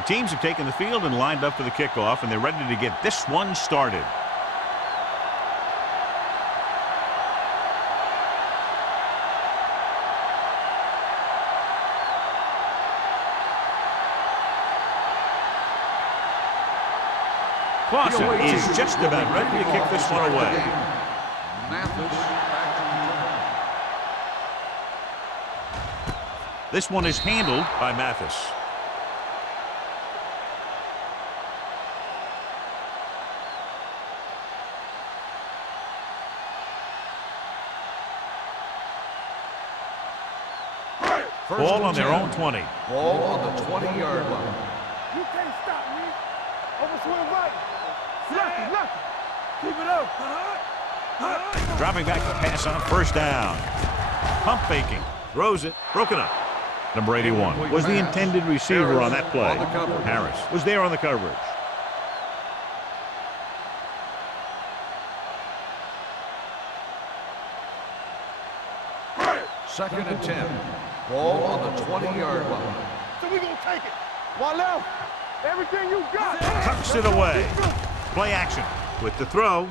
The teams have taken the field and lined up for the kickoff, and they're ready to get this one started. Clausen is just about ready to kick this one away. This one is handled by Mathis. Ball on their own 20. Ball on the 20-yard line. You can't stop me. Overswing right. Lucky. Keep it up. Dropping back to pass on first down. Pump faking. Throws it. Broken up. Number 81 was the intended receiver on that play. Harris was there on the coverage. Second and 10. Ball on the 20-yard line. So we're going to take it. One left. Everything you got. Tucks it away. Play action with the throw.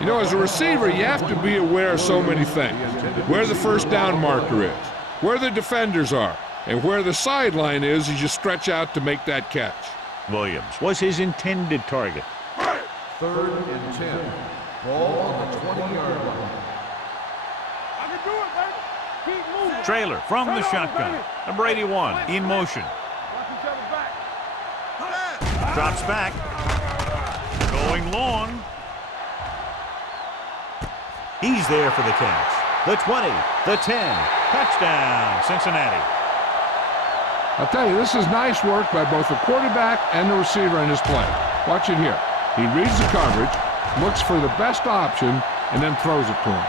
You know, as a receiver, you have to be aware of so many things. Where the first down marker is, where the defenders are, and where the sideline is as you stretch out to make that catch. Williams was his intended target. Third and 10. Ball on the 20-yard line. I can do it, baby. Keep moving. Trailer from the shotgun. Number 81 in motion. Watch each other back. Drops back. Going long. He's there for the catch. The 20, the 10. Touchdown, Cincinnati. I'll tell you, this is nice work by both the quarterback and the receiver in his play. Watch it here. He reads the coverage, looks for the best option, and then throws it to him.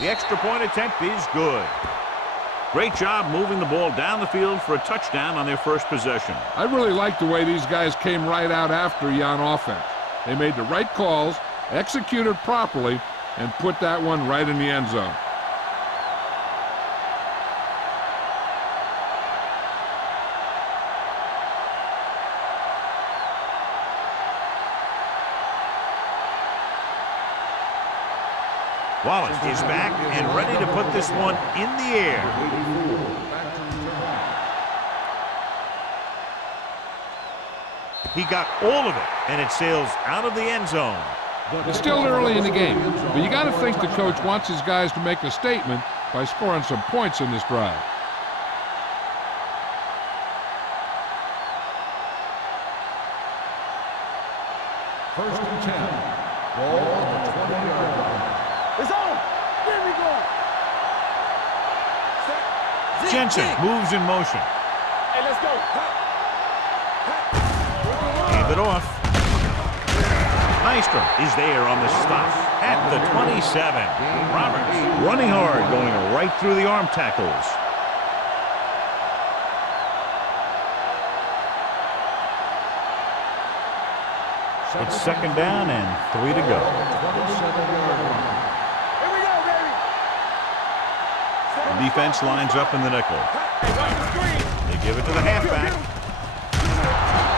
The extra point attempt is good. Great job moving the ball down the field for a touchdown on their first possession. I really like the way these guys came right out after you on offense. They made the right calls, executed properly, and put that one right in the end zone. Wallace is back and ready to put this one in the air. He got all of it, and it sails out of the end zone. It's still early in the game, but you got to think the coach wants his guys to make a statement by scoring some points in this drive. First and 10. Ball on the 20-yard line. It's on. There we go. Jensen moves in motion. Hey, let's go. Hand it off. Nystrom is there on the stop at the 27. Roberts running hard, going right through the arm tackles. It's second down and 3 to go. 27-yard line. Here we go, baby. The defense lines up in the nickel. They give it to the halfback.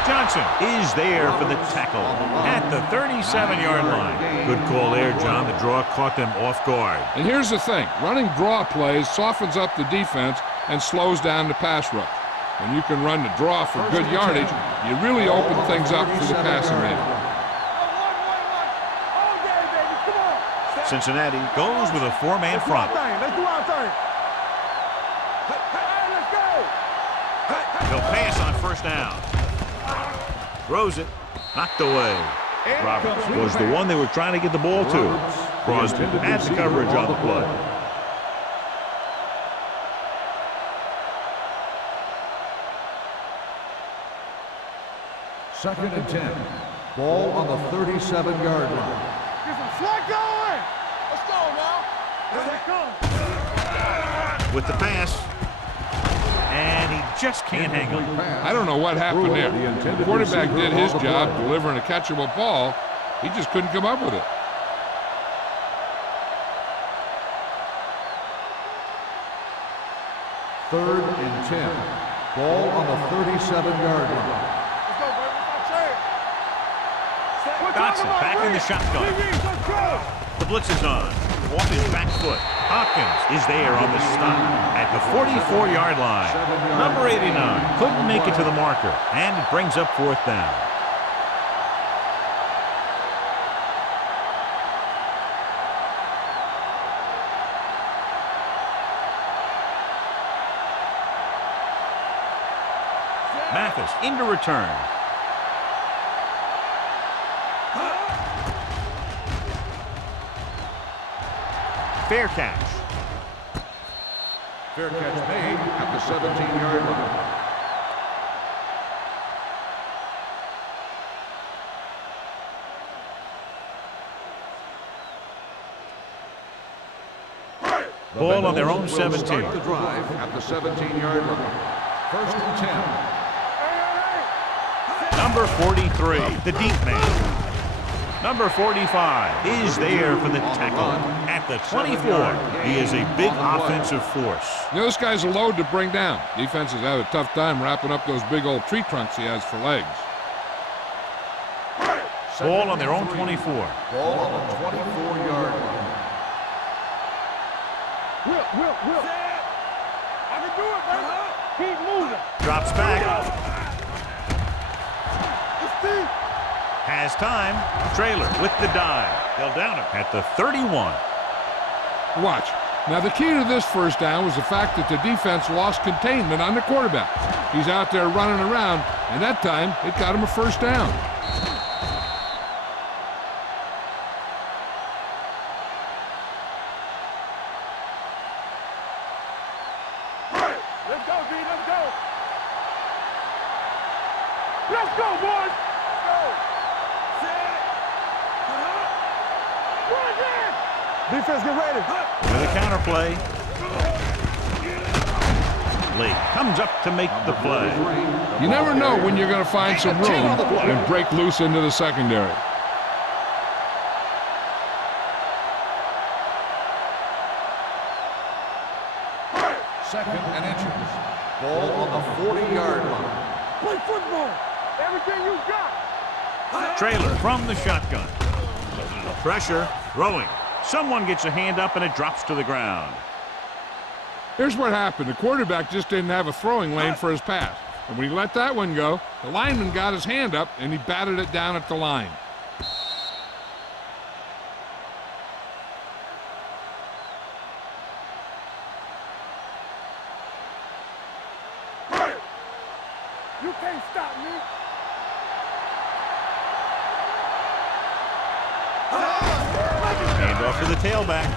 Johnson is there for the tackle at the 37-yard line. Good call there, John. The draw caught them off guard. And here's the thing. Running draw plays softens up the defense and slows down the pass rush. When you can run the draw for good yardage, you really open things up for the passing game. Cincinnati goes with a four-man front. Let's do our thing. Let's go. He'll pass on first down. Throws it. Knocked away. Roberts was the one they were trying to get the ball to. Crosby had the coverage on the play. Second and 10. Ball on the 37-yard line. Get some slack going. Let's go now. Here they come. With the pass. And he just can't hang on. I don't know what happened there. The quarterback did his job delivering a catchable ball. He just couldn't come up with it. Third and 10. Ball on the 37-yard line. Let's go, baby. Dotson back in the shotgun. The blitz is on. Off his back foot. Hopkins is there on the stop at the 44-yard line. Number 89 couldn't make it to the marker, and it brings up fourth down. Mathis into return. Fair catch. Fair catch made at the 17-yard line. Ball on their own 17. Start the drive at the 17-yard line. First and 10. Number 43, the deep man. Number 45 is there for the tackle at the 24. He is a big offensive force. You know, this guy's a load to bring down. Defenses have a tough time wrapping up those big old tree trunks he has for legs. Ball on their own 24. Ball on the 24-yard line. Whip. I can do it, baby. Keep moving. Drops back. It's deep. Has time. Trailer with the dive. They'll down him at the 31. Watch. Now, the key to this first down was the fact that the defense lost containment on the quarterback. He's out there running around, and that time, it got him a first down. Let's go, D. Let's go. Let's go, boys. Let's go. Defense, get ready. With a counter play. Lee comes up to make the play. You never know when you're going to find some room and break loose into the secondary. Second and inches. Ball on the 40-yard line. Play football. Everything you got. Trailer from the shotgun. Pressure. Throwing. Someone gets a hand up and it drops to the ground. Here's what happened. The quarterback just didn't have a throwing lane for his pass. And when he let that one go, the lineman got his hand up and he batted it down at the line. You can't stop me. Hand off to the tailback.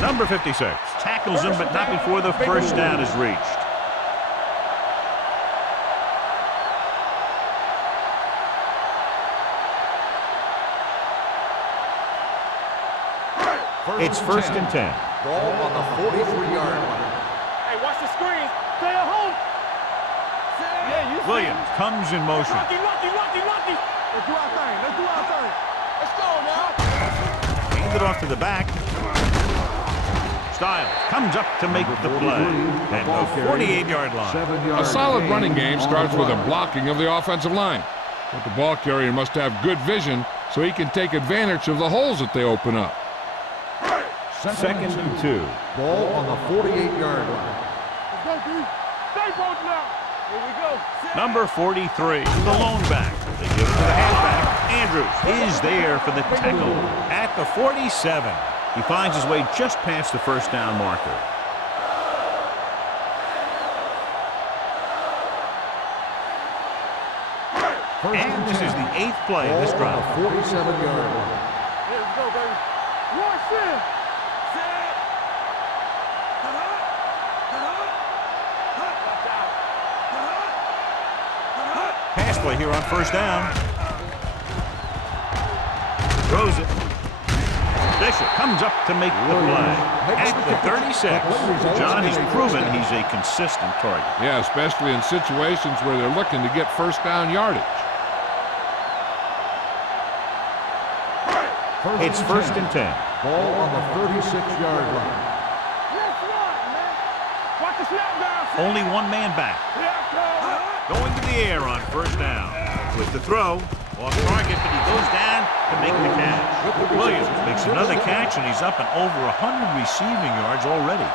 Number 56 tackles him, but not before the first down is reached. It's first and 10. Ball on the 43-yard line. Hey, watch the screen. Stay at home. Yeah, you see. Williams comes in motion. Lucky. Let's do our thing. Let's go now. Hand it off to the back. Styles comes up to make the play at the 48-yard line. A solid running game starts with a blocking of the offensive line. But the ball carrier must have good vision so he can take advantage of the holes that they open up. Second and 2. Ball on the 48-yard line. Let's go, D. Stay both now. Here we go. Number 43, the lone back. They give it to the halfback. Andrews is there for the tackle at the 47. He finds his way just past the first down marker. And this is the 8th play of this drive. 47-yard line. Let's go, baby. Watch it. Pass play here on first down. Throws it. Bishop comes up to make the play. At the 36, John, he's proven he's a consistent target. Yeah, especially in situations where they're looking to get first down yardage. It's first and 10. Ball on the 36-yard line. Let's run, man. Watch the snap down. Only one man back. Going to the air on first down. With the throw, off target, but he goes down to make the catch. Williams makes another catch, and he's up and over 100 receiving yards already.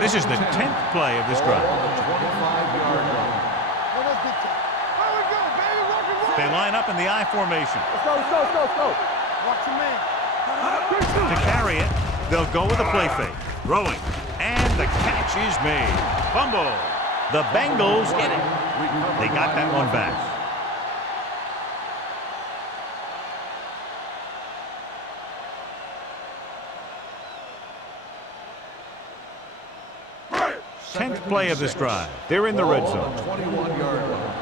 This is the 10th play of this drive. On the 25-yard line. They line up in the I formation. Let's go. Watch your man. To carry it, they'll go with a play fake. Throwing, and the catch is made. Fumble. The Bengals get it. They got that one back. Tenth play of this drive. They're in the red zone. 21-yard line.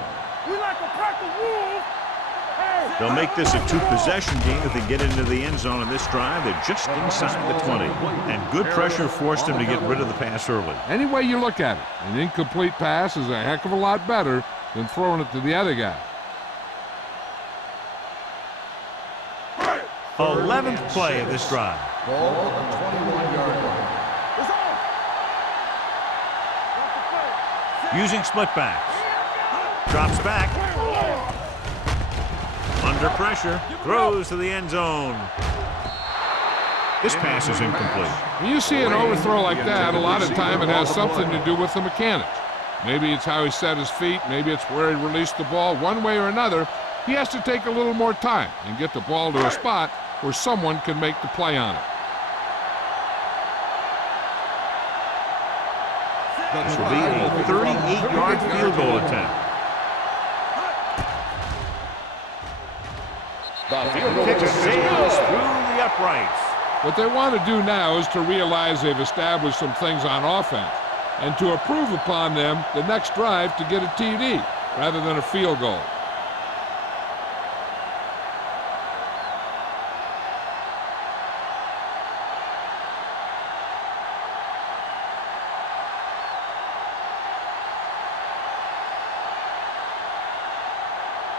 We like to practice rules. Hey. They'll make this a two-possession game if they get into the end zone in this drive. They're just inside the 20. And good pressure forced them to get rid of the pass early. Any way you look at it, an incomplete pass is a heck of a lot better than throwing it to the other guy. 11th play of this drive. Ball on the 21-yard line. It's off. Using split backs. Drops back. Under pressure. Throws to the end zone. This pass is incomplete. When you see an overthrow like that, a lot of time it has something to do with the mechanics. Maybe it's how he set his feet. Maybe it's where he released the ball. One way or another, he has to take a little more time and get the ball to a spot where someone can make the play on it. This will be a 38-yard field goal attempt. The kick sails through the uprights. What they want to do now is to realize they've established some things on offense and to improve upon them the next drive to get a TD rather than a field goal.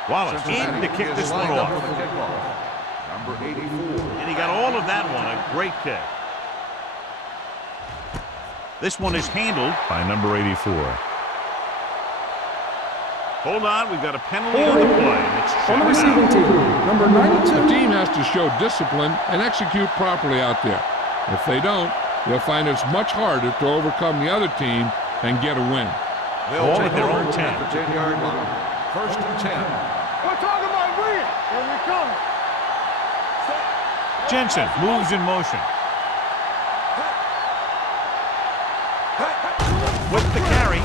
Wallace in to kick this one off. Number 84. And he got all of that one. A great kick. This one is handled by number 84. Hold on, we've got a penalty on the play. It's On the receiving team, number 92. The team has to show discipline and execute properly out there. If they don't, they'll find it's much harder to overcome the other team and get a win. All at their own 10. 10-yard line. First and 10. We're talking about win. Here we come. Jensen moves in motion. With the carry,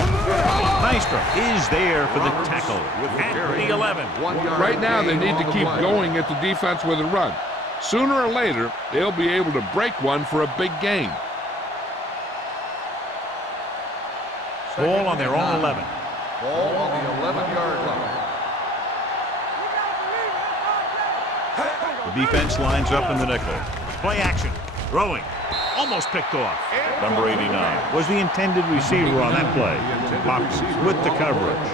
Nystrom is there for the tackle at the 11. Right now, they need to keep going at the defense with a run. Sooner or later, they'll be able to break one for a big gain. Ball on their own 11. Ball on the 11-yard line. The defense lines up in the nickel. Play action. Throwing. Almost picked off. Number 89 was the intended receiver on that play. Hopkins with the coverage.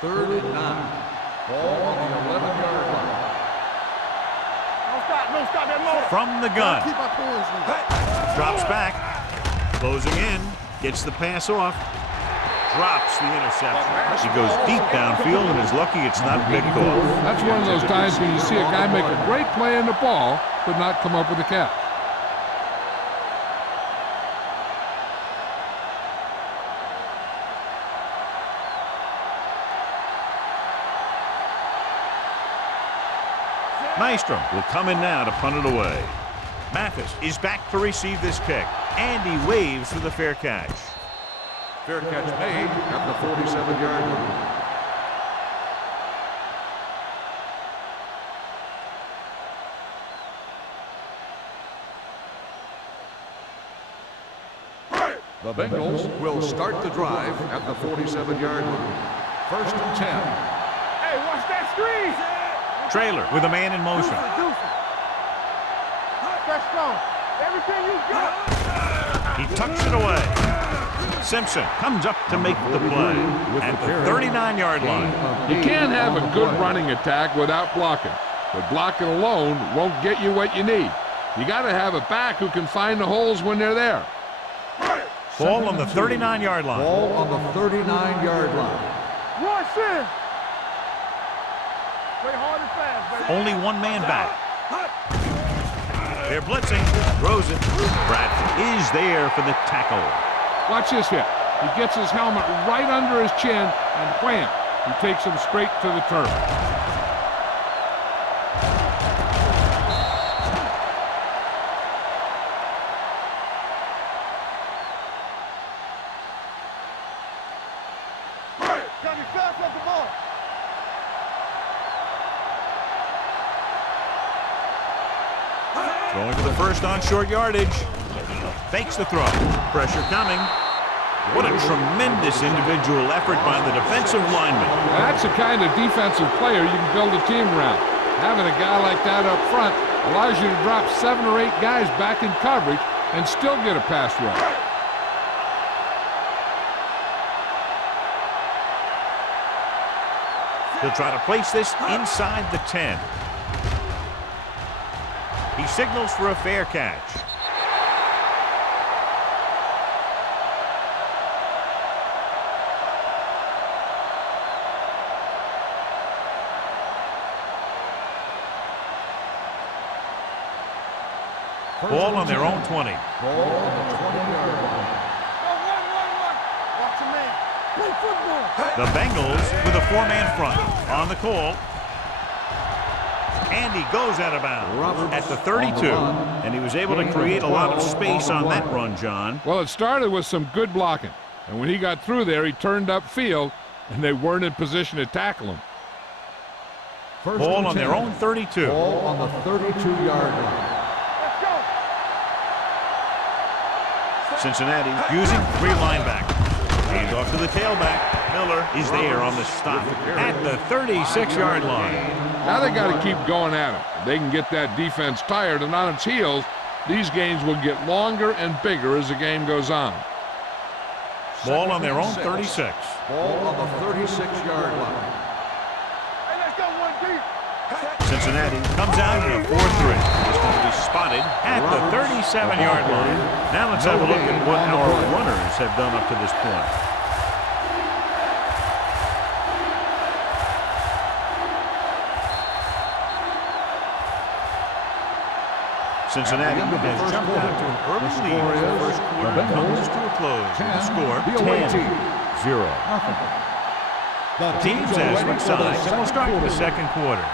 Third and 9. Ball on the 11-yard line. Don't stop that motor. From the gun. Keep our points in. Drops back. Closing in. Gets the pass off. Drops the interception. He goes deep downfield and is lucky it's not picked off. That's one of those times when you see a guy make a great play on the ball, but not come up with a catch. Nystrom will come in now to punt it away. Mathis is back to receive this kick, and he waves for the fair catch. Fair catch made at the 47-yard line. The Bengals will start the drive at the 47-yard line. 1st and 10. Hey, watch that screen. Trailer with a man in motion. That's strong. Everything you got. He tucks it away. Simpson comes up to make the play at the 39-yard line. You can't have a good running attack without blocking, but blocking alone won't get you what you need. You got to have a back who can find the holes when they're there. Ball on the 39-yard line. Ball on the 39-yard line. Rush in. Play hard and fast, baby. Only one man back. They're blitzing. Throws it. Bradford is there for the tackle. Watch this hit. He gets his helmet right under his chin, and wham, he takes him straight to the turf. Gotta be fast off the ball. Going for the first on short yardage. Fakes the throw. Pressure coming. What a tremendous individual effort by the defensive lineman. That's the kind of defensive player you can build a team around. Having a guy like that up front allows you to drop 7 or 8 guys back in coverage and still get a pass rush. He'll try to place this inside the 10. He signals for a fair catch. Ball on their own 20. Ball on the 20-yard line. Run. Watch your man. Play football. The Bengals with a 4-man front on the call. And he goes out of bounds at the 32. And he was able to create a lot of space on that run, John. Well, it started with some good blocking. And when he got through there, he turned upfield, and they weren't in position to tackle him. Ball on their own 32. Ball on the 32-yard line. Cincinnati using 3 linebackers. Hand off to the tailback. Miller is there on the stop at the 36-yard line. Now they got to keep going at it. They can get that defense tired and on its heels. These games will get longer and bigger as the game goes on. Ball on their own 36. Ball on the 36-yard line. Hey, let's go 1 deep. Cincinnati comes out in a 4-3. This one will be spotted at the 37-yard line. Now let's have a look at what our runners have done up to this point. Cincinnati has jumped out to an early lead as the first quarter comes to a close with the score 10-0. The teams as switch sides and we'll start the second quarter.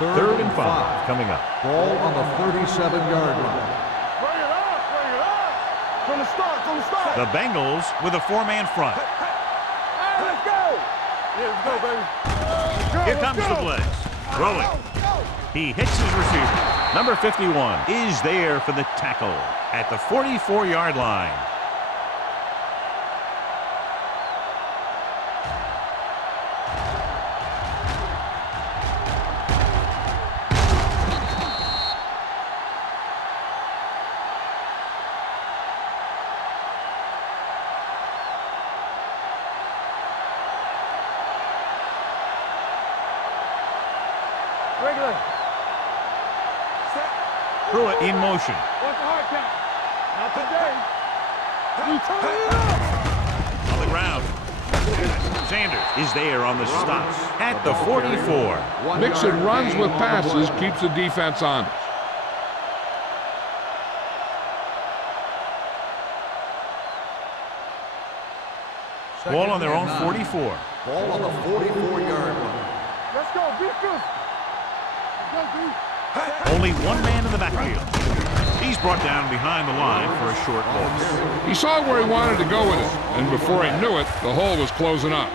3rd and 5 coming up. Ball on the 37-yard line. Bring it up. From the start. The Bengals with a 4-man front. Hey, let's go. Yeah, let's go, baby. Here comes the blitz. Throwing. He hits his receiver. Number 51 is there for the tackle at the 44-yard line. Regular. Pruitt in motion. What's the hard count? Not today. You turn it up. On the ground. Sanders is there on the stop at the 44. Mixing runs with passes keeps the defense honest. Ball on their own 44. Ball on the 44-yard line. Let's go. Be good. Go, B. Only one man in the backfield. He's brought down behind the line for a short loss. He saw where he wanted to go with it, and before he knew it, the hole was closing up.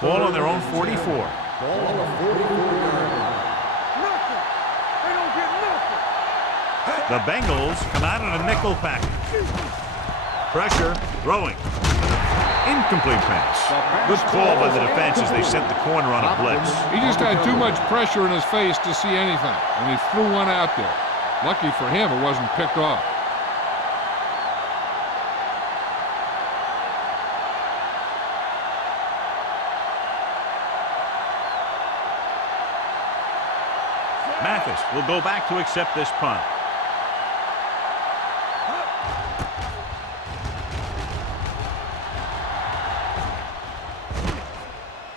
Ball on their own 44. Ball on the 44-yard line. Nothing. They don't get nothing. The Bengals come out in a nickel package. Pressure, throwing. Incomplete pass. Good call by the defense as they sent the corner on a blitz. He just had too much pressure in his face to see anything, and he threw one out there. Lucky for him, it wasn't picked off. Mathis will go back to accept this punt.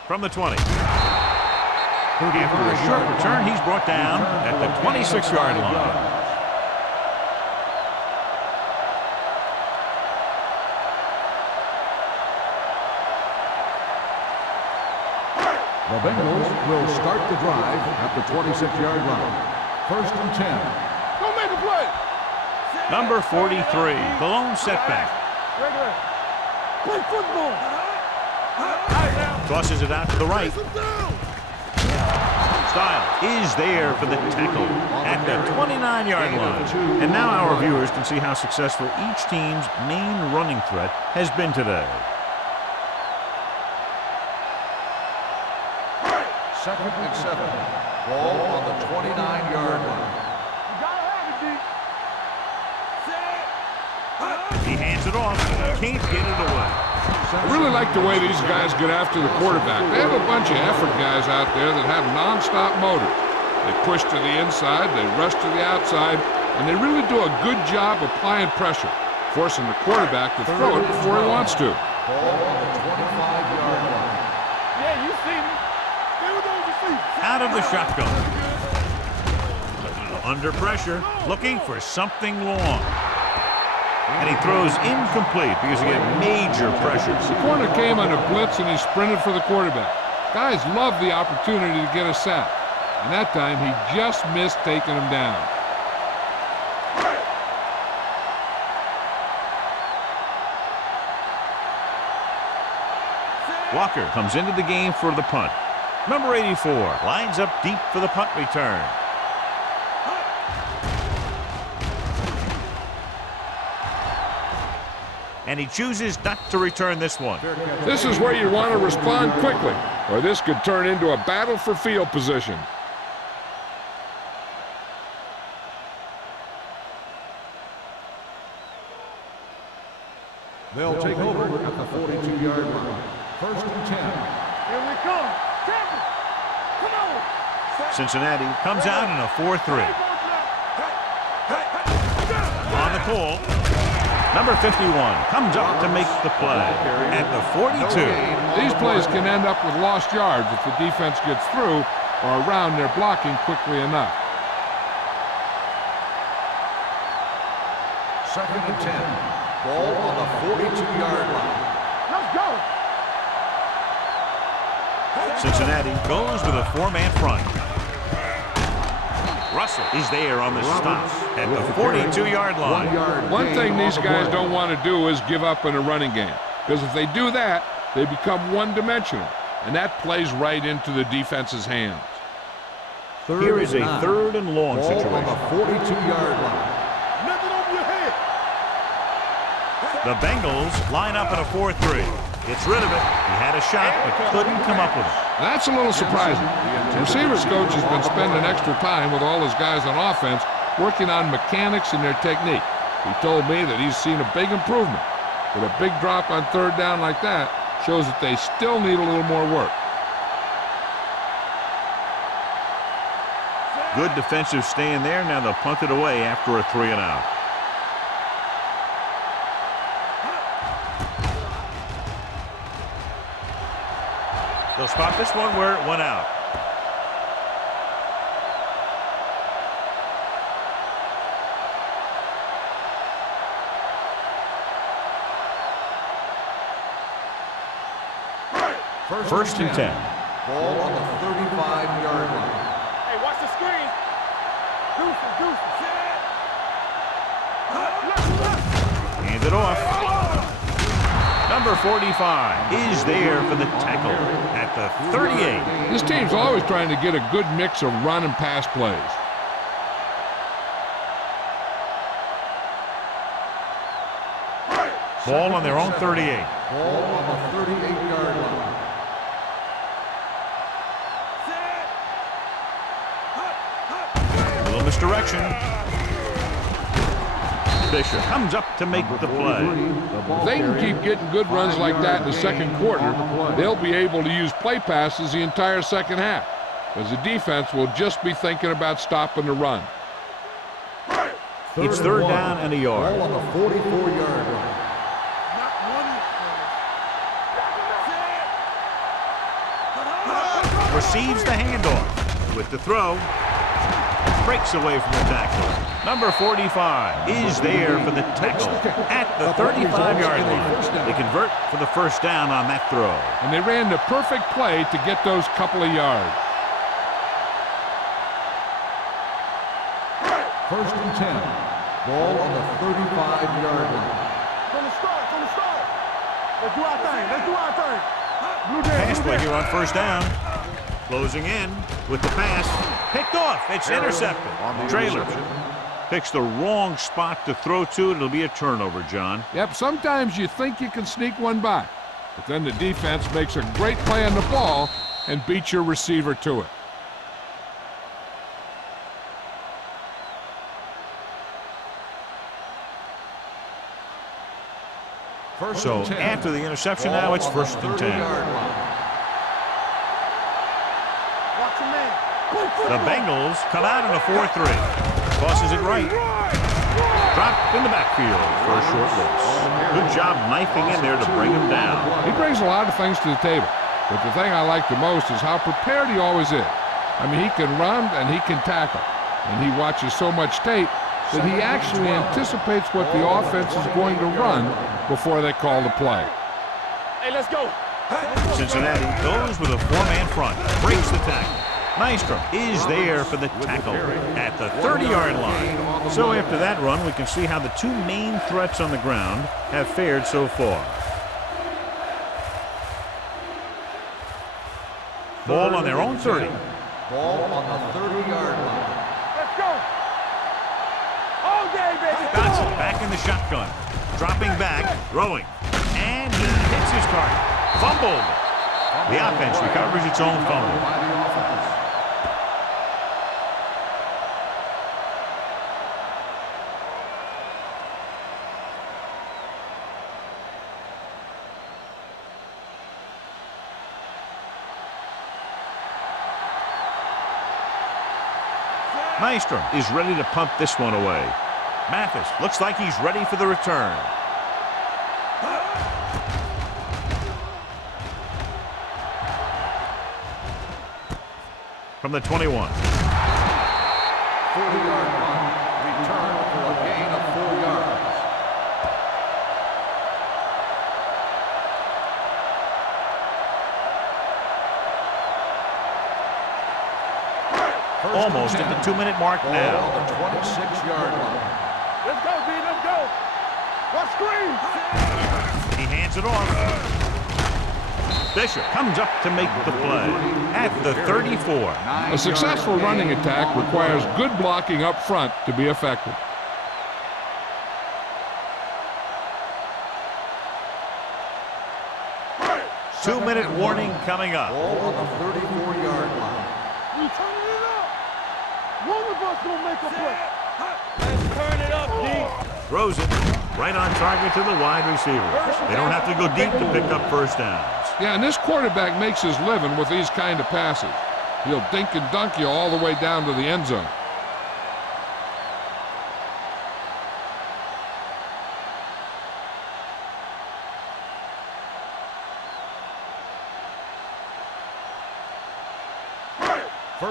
From the 20. After a short return, he's brought down at the 26-yard line. The Bengals will start the drive at the 26-yard line. 1st and 10. Don't make a play. Number 43, the lone setback. Regular. Play football. Tosses it out to the right. Style is there for the tackle at the 29-yard line. And now our viewers can see how successful each team's main running threat has been today. 2nd and 7. Ball on the 29-yard line. You gotta have it, D. He hands it off. Can't get it away. I really like the way these guys get after the quarterback. They have a bunch of effort guys out there that have non-stop motors. They push to the inside, they rush to the outside, and they really do a good job applying pressure, forcing the quarterback to throw it before he wants to. Ball on the 25-yard line. Yeah, you see me. Stay with those feet. Out of the shotgun. Under pressure, looking for something long. And he throws incomplete because he had major pressure. The corner came on a blitz and he sprinted for the quarterback. Guys love the opportunity to get a sack. And that time he just missed taking him down. Walker comes into the game for the punt. Number 84 lines up deep for the punt return. And he chooses not to return this one. This is where you want to respond quickly, or this could turn into a battle for field position. They'll take over at the 42-yard line. 1st and 10. Here we come. Champion. Come on. Cincinnati comes out in a 4-3. On the call. Number 51 comes up to make the play at the 42. These plays can end up with lost yards if the defense gets through or around their blocking quickly enough. 2nd and 10. Ball on the 42-yard line. Let's go. Cincinnati goes with a 4-man front. Russell is there on the stop at the 42-yard line. One thing these guys don't want to do is give up in a running game, because if they do that, they become one-dimensional, and that plays right into the defense's hands. Here is a 3rd and long Ball situation. on the 42-yard line. Nothing over your head. The Bengals line up in a 4-3. Gets rid of it. He had a shot, but couldn't come up with it. That's a little surprising. The receivers coach has been spending extra time with all his guys on offense working on mechanics and their technique. He told me that he's seen a big improvement. But a big drop on 3rd down like that shows that they still need a little more work. Good defensive stand there. Now they'll punt it away after a 3-and-out. They'll spot this one where it went out. First and 10. Ball on the 35-yard line. Hey, watch the screen. Deuces. Hand it off. Number 45 is there for the tackle at the 38. This team's always trying to get a good mix of run and pass plays. Ball on their own 38. Ball on the 38-yard line. A little misdirection. Fisher comes up to make the play. If they can keep getting good runs like that in the second quarter, they'll be able to use play passes the entire second half, because the defense will just be thinking about stopping the run. It's third down and a yard. Ball on the 44-yard line. Receives the handoff with the throw. Breaks away from the tackle. Number 45 is there for the tackle at the 35-yard line. They convert for the first down on that throw. And they ran the perfect play to get those couple of yards. First and 10. Ball on the 35-yard line. From the start. Let's do our thing. Blue Jays, Pass play here on first down. Closing in with the pass. Picked off. It's intercepted. Trailer picks the wrong spot to throw to. It'll be a turnover, John. Yep, sometimes you think you can sneak one by, but then the defense makes a great play on the ball and beats your receiver to it. So after the interception, now it's first and 10. The Bengals come out in a 4-3. Tosses it right. Dropped in the backfield for a short loss. Good job knifing in there to bring him down. He brings a lot of things to the table, but the thing I like the most is how prepared he always is. I mean, he can run and he can tackle, and he watches so much tape that he actually anticipates what the offense is going to run before they call the play. Hey, let's go. Cincinnati goes with a four-man front. Breaks the tackle. Maestro is there for the tackle at the 30-yard line. So after that run, we can see how the two main threats on the ground have fared so far. Ball on their own 30. Ball on the 30-yard line. Let's go. All day, baby. Dotson back in the shotgun. Dropping back, throwing. And he hits his target. Fumbled. The offense recovers its own fumble. Maestro is ready to pump this one away. Mathis looks like he's ready for the return. From the 21. 40-yard run. Return for a gain of 4 yards. Almost at the 2-minute mark now. On the 26-yard line. Let's go, B. Let's go. What screen? He hands it off. Fisher comes up to make the play at the 34. A successful running attack requires good blocking up front to be effective. Two-minute warning coming up. Ball on the 34-yard line. We turning it up. One of us gonna make a play. Let's turn it up, D. Throws it right on target to the wide receiver. They don't have to go deep to pick up first downs. Yeah, and this quarterback makes his living with these kind of passes. He'll dink and dunk you all the way down to the end zone.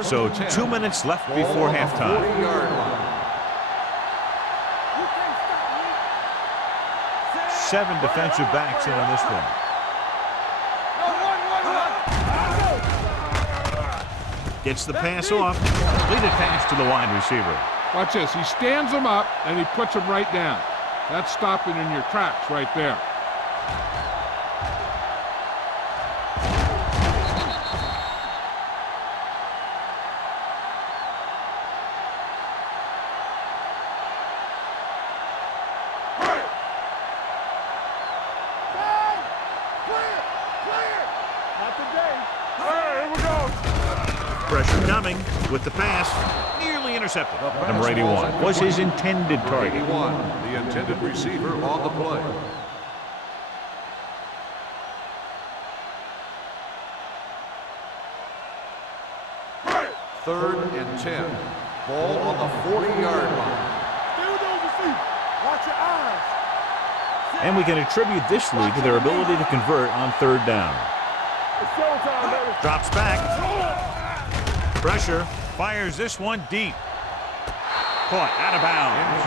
So 2 minutes left before halftime. 40-yard line. 7 defensive backs in on this one. Gets the pass off. Completed pass to the wide receiver. Watch this. He stands him up, and he puts him right down. That's stopping in your tracks right there. Pressure coming with the pass. Nearly intercepted. Number 81 was his intended target. 81, the intended receiver on the play. Third and 10. Ball on the 40-yard line. Stay with those receivers. Watch your eyes. And we can attribute this lead to their ability to convert on third down. It's showtime, baby. Drops back. Pressure. Fires this one deep. Caught out of bounds.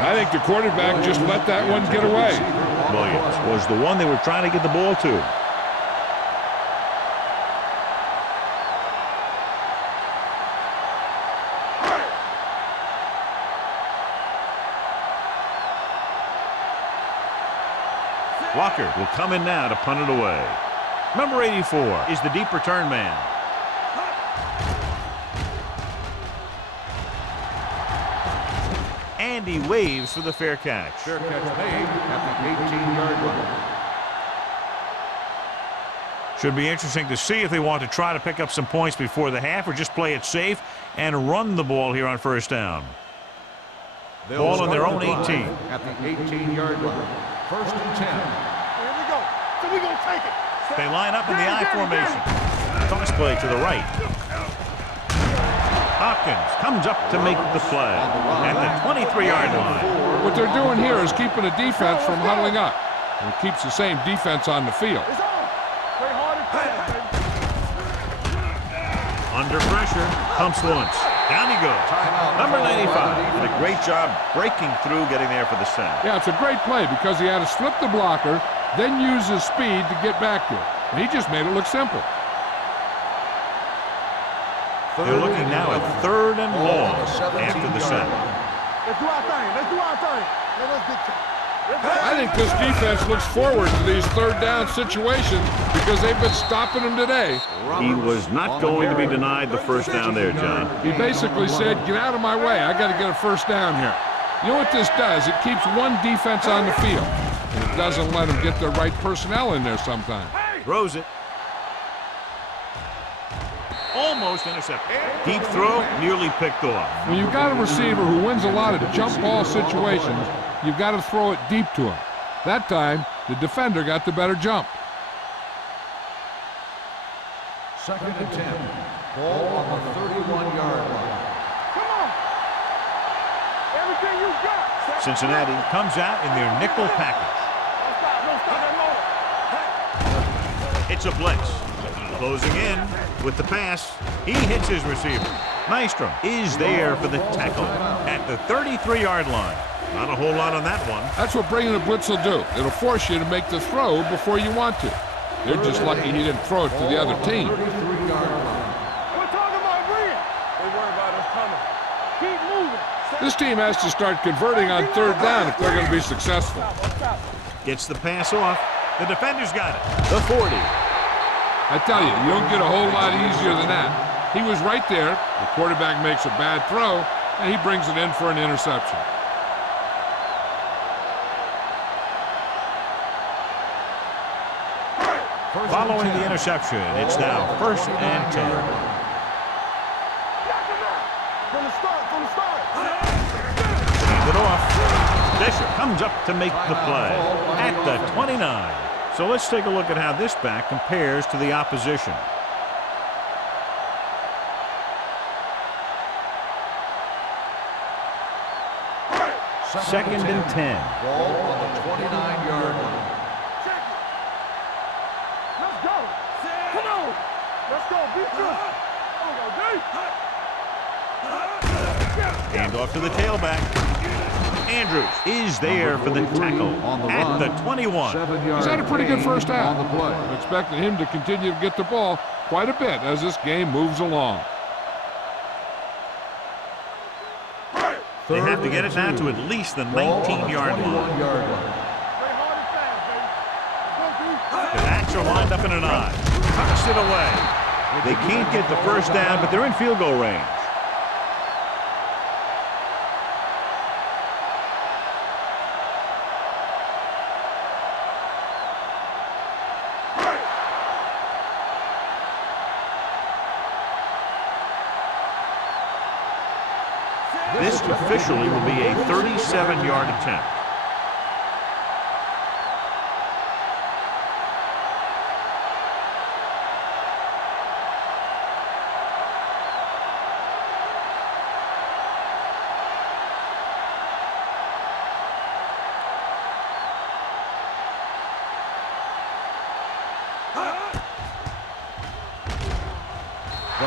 I think the quarterback just let that one get away. Williams was the one they were trying to get the ball to. Walker will come in now to punt it away. Number 84 is the deep return man. And he waves for the fair catch. Fair catch made at the 18-yard line. Should be interesting to see if they want to try to pick up some points before the half or just play it safe and run the ball here on first down. Ball on their own 18. At the 18-yard line. First and 10. Here we go. So we gonna take it. They line up in the I formation. Toss play to the right. Hopkins comes up to make the play at the 23-yard line. What they're doing here is keeping the defense from huddling up. And it keeps the same defense on the field. It's on. Play hard and fast, baby. Under pressure, pumps once. Down he goes. Number 95 did a great job breaking through, getting there for the sack. Yeah, it's a great play because he had to slip the blocker, then use his speed to get back to it. And he just made it look simple. They're looking now at third and long after the sack. Let's do our thing. Let's do our thing. Let us get you. I think this defense looks forward to these third down situations because they've been stopping them today. He was not going to be denied the first down there, John. He basically said, get out of my way. I got to get a first down here. You know what this does? It keeps one defense on the field. And it doesn't let them get the right personnel in there sometimes. Throws it. Almost intercepted. Deep throw, nearly picked off. When you've got a receiver who wins a lot of jump ball situations, you've got to throw it deep to him. That time, the defender got the better jump. Second and 10. Ball on the 31-yard line. Come on. Everything you got. Cincinnati comes out in their nickel package. Don't stop that motor. It's a blitz. Closing in with the pass. He hits his receiver. Nystrom is there for the tackle at the 33-yard line. Not a whole lot on that one. That's what bringing a blitz will do. It'll force you to make the throw before you want to. They're just lucky he didn't throw it to the other team. We're talking about Rhea. They worry about us coming. Keep moving. This team has to start converting on third down if they're going to be successful. Gets the pass off. The defender's got it. The 40. I tell you, you don't get a whole lot easier than that. He was right there. The quarterback makes a bad throw, and he brings it in for an interception. Following the interception, it's now first and 10. From the start. Hand it off. Fisher comes up to make the play at the 29. So let's take a look at how this back compares to the opposition. Second and 10. Ball on the 29-yard line. Let's go. Come on. Let's go. Be good. Hand off to the tailback. Andrews is there for the tackle at the 21. He's had a pretty good first half. On the play. I'm expecting him to continue to get the ball quite a bit as this game moves along. They have to get it now to at least the 19-yard line. The backs are lined up in a nine. Tucks it away. They can't get the first down, but they're in field goal range. This officially will be a 37-yard attempt.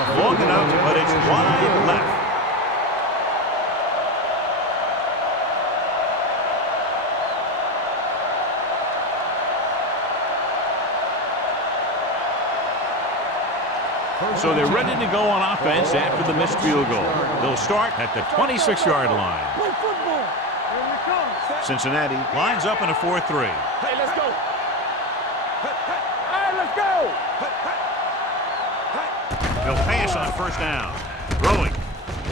Long enough, but it's wide left. So they're ready to go on offense after the missed field goal. They'll start at the 26-yard line. Cincinnati lines up in a 4-3. Hey, let's go. Hey, let's go. He'll pass on first down. Throwing.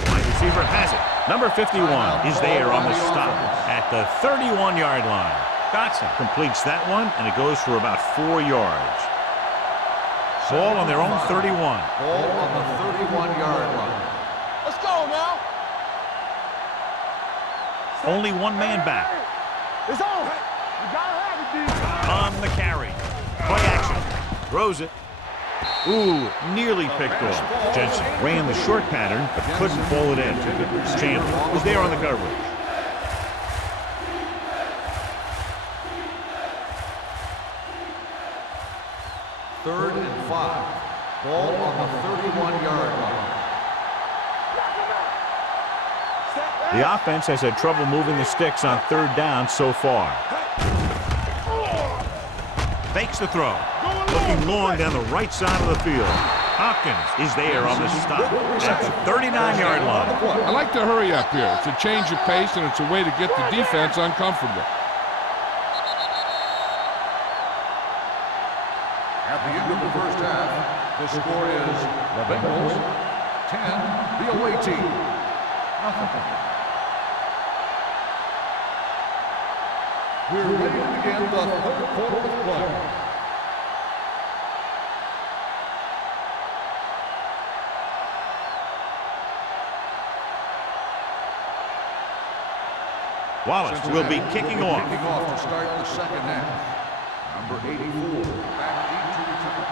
Wide receiver has it. Number 51 is there on the stop at the 31-yard line. Dotson completes that one, and it goes for about 4 yards. Ball on their own 31. Ball on the 31-yard line. Let's go now. Only one man back. It's on. You gotta have it, dude. On the carry. Play action. Throws it. Ooh, nearly picked off. Jensen ran the short pattern, but couldn't pull it in. Chandler was there on the coverage. Third and 5. Ball on the 31-yard line. The offense has had trouble moving the sticks on third down so far. Fakes the throw. Looking long down the right side of the field. Hopkins is there on the stop at the 39-yard line. I like to hurry up here. It's a change of pace, and it's a way to get the defense uncomfortable. At the end of the first half, the score is the Bengals 10, the away team nothing. We're ready to begin the third quarter of play. Wallace will be kicking off. Kicking off to start the second half. Number 84, back into return.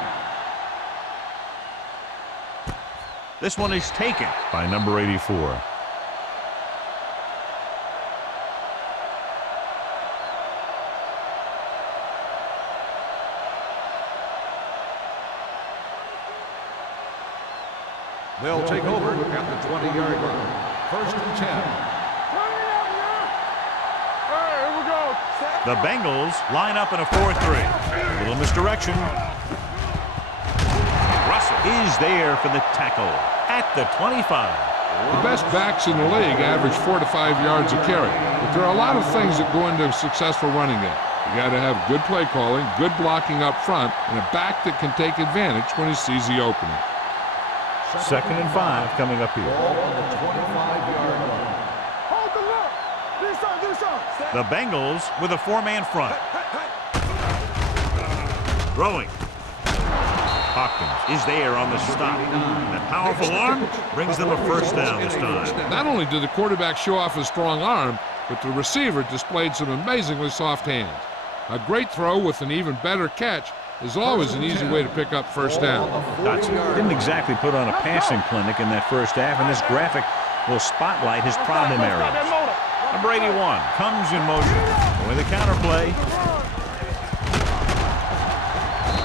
This one is taken by number 84. They'll take over at the 20-yard line. First and 10. The Bengals line up in a 4-3. A little misdirection. Russell is there for the tackle at the 25. The best backs in the league average 4 to 5 yards a carry. But there are a lot of things that go into a successful running game. You got to have good play calling, good blocking up front, and a back that can take advantage when he sees the opening. Second and 5 coming up here. Ball on the 25-yard line. The Bengals with a 4-man front. Throwing. Hopkins is there on the stop. That powerful arm brings them a first down this time. Not only did the quarterback show off his strong arm, but the receiver displayed some amazingly soft hands. A great throw with an even better catch is always an easy way to pick up first down. Dotson didn't exactly put on a passing clinic in that first half, and this graphic will spotlight his problem areas. Number 81 comes in motion with a counterplay.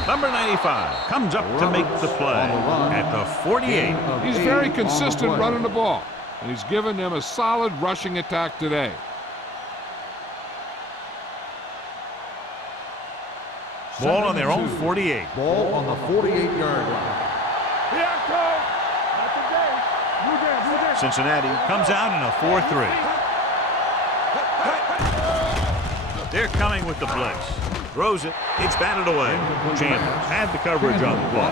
Number 95 comes up to make the play at the 48. He's very consistent running the ball, and he's given them a solid rushing attack today. Ball on their own 48. Ball on the 48-yard line. Here I come. Not today. Cincinnati comes out in a 4-3. They're coming with the blitz. Throws it. It's batted away. Chandler had the coverage on the ball.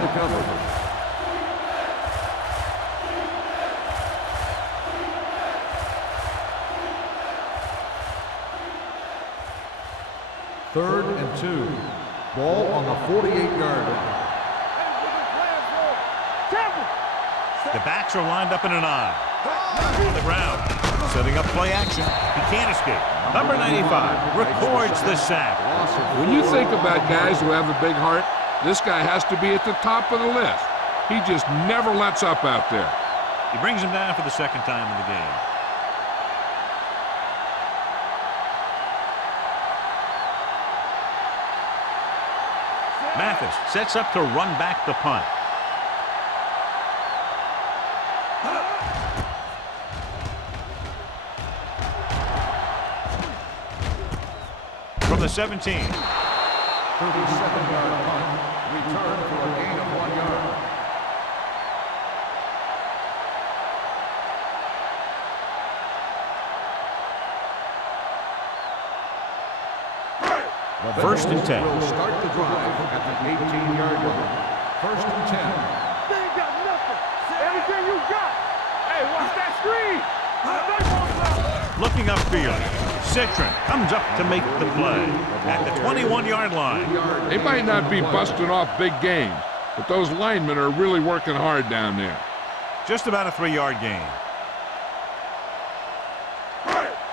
Third and 2. Ball on the 48-yard line. The backs are lined up in an I. On the ground. Setting up play action. He can't escape. Number 95 records the sack. When you think about guys who have a big heart, this guy has to be at the top of the list. He just never lets up out there. He brings him down for the second time in the game. Mathis sets up to run back the punt. From the 17. 37-yard punt. Return for a gain of 1 yard. First and 10. Will start the drive at the 18-yard line. First and 10. They ain't got nothing. Everything you got. Hey, watch that screen. Looking upfield. Citron comes up to make the play at the 21-yard line. They might not be busting off big games, but those linemen are really working hard down there. Just about a 3-yard gain.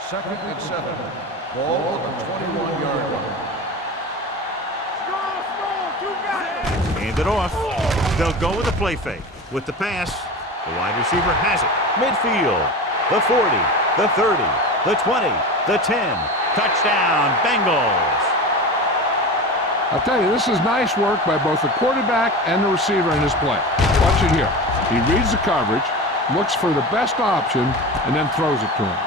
Second and 7. Ball on the 21-yard line. Hand it off. They'll go with a play fake. With the pass, the wide receiver has it. Midfield. The 40, the 30, the 20, the 10. Touchdown, Bengals. I'll tell you, this is nice work by both the quarterback and the receiver in his play. Watch it here. He reads the coverage, looks for the best option, and then throws it to him.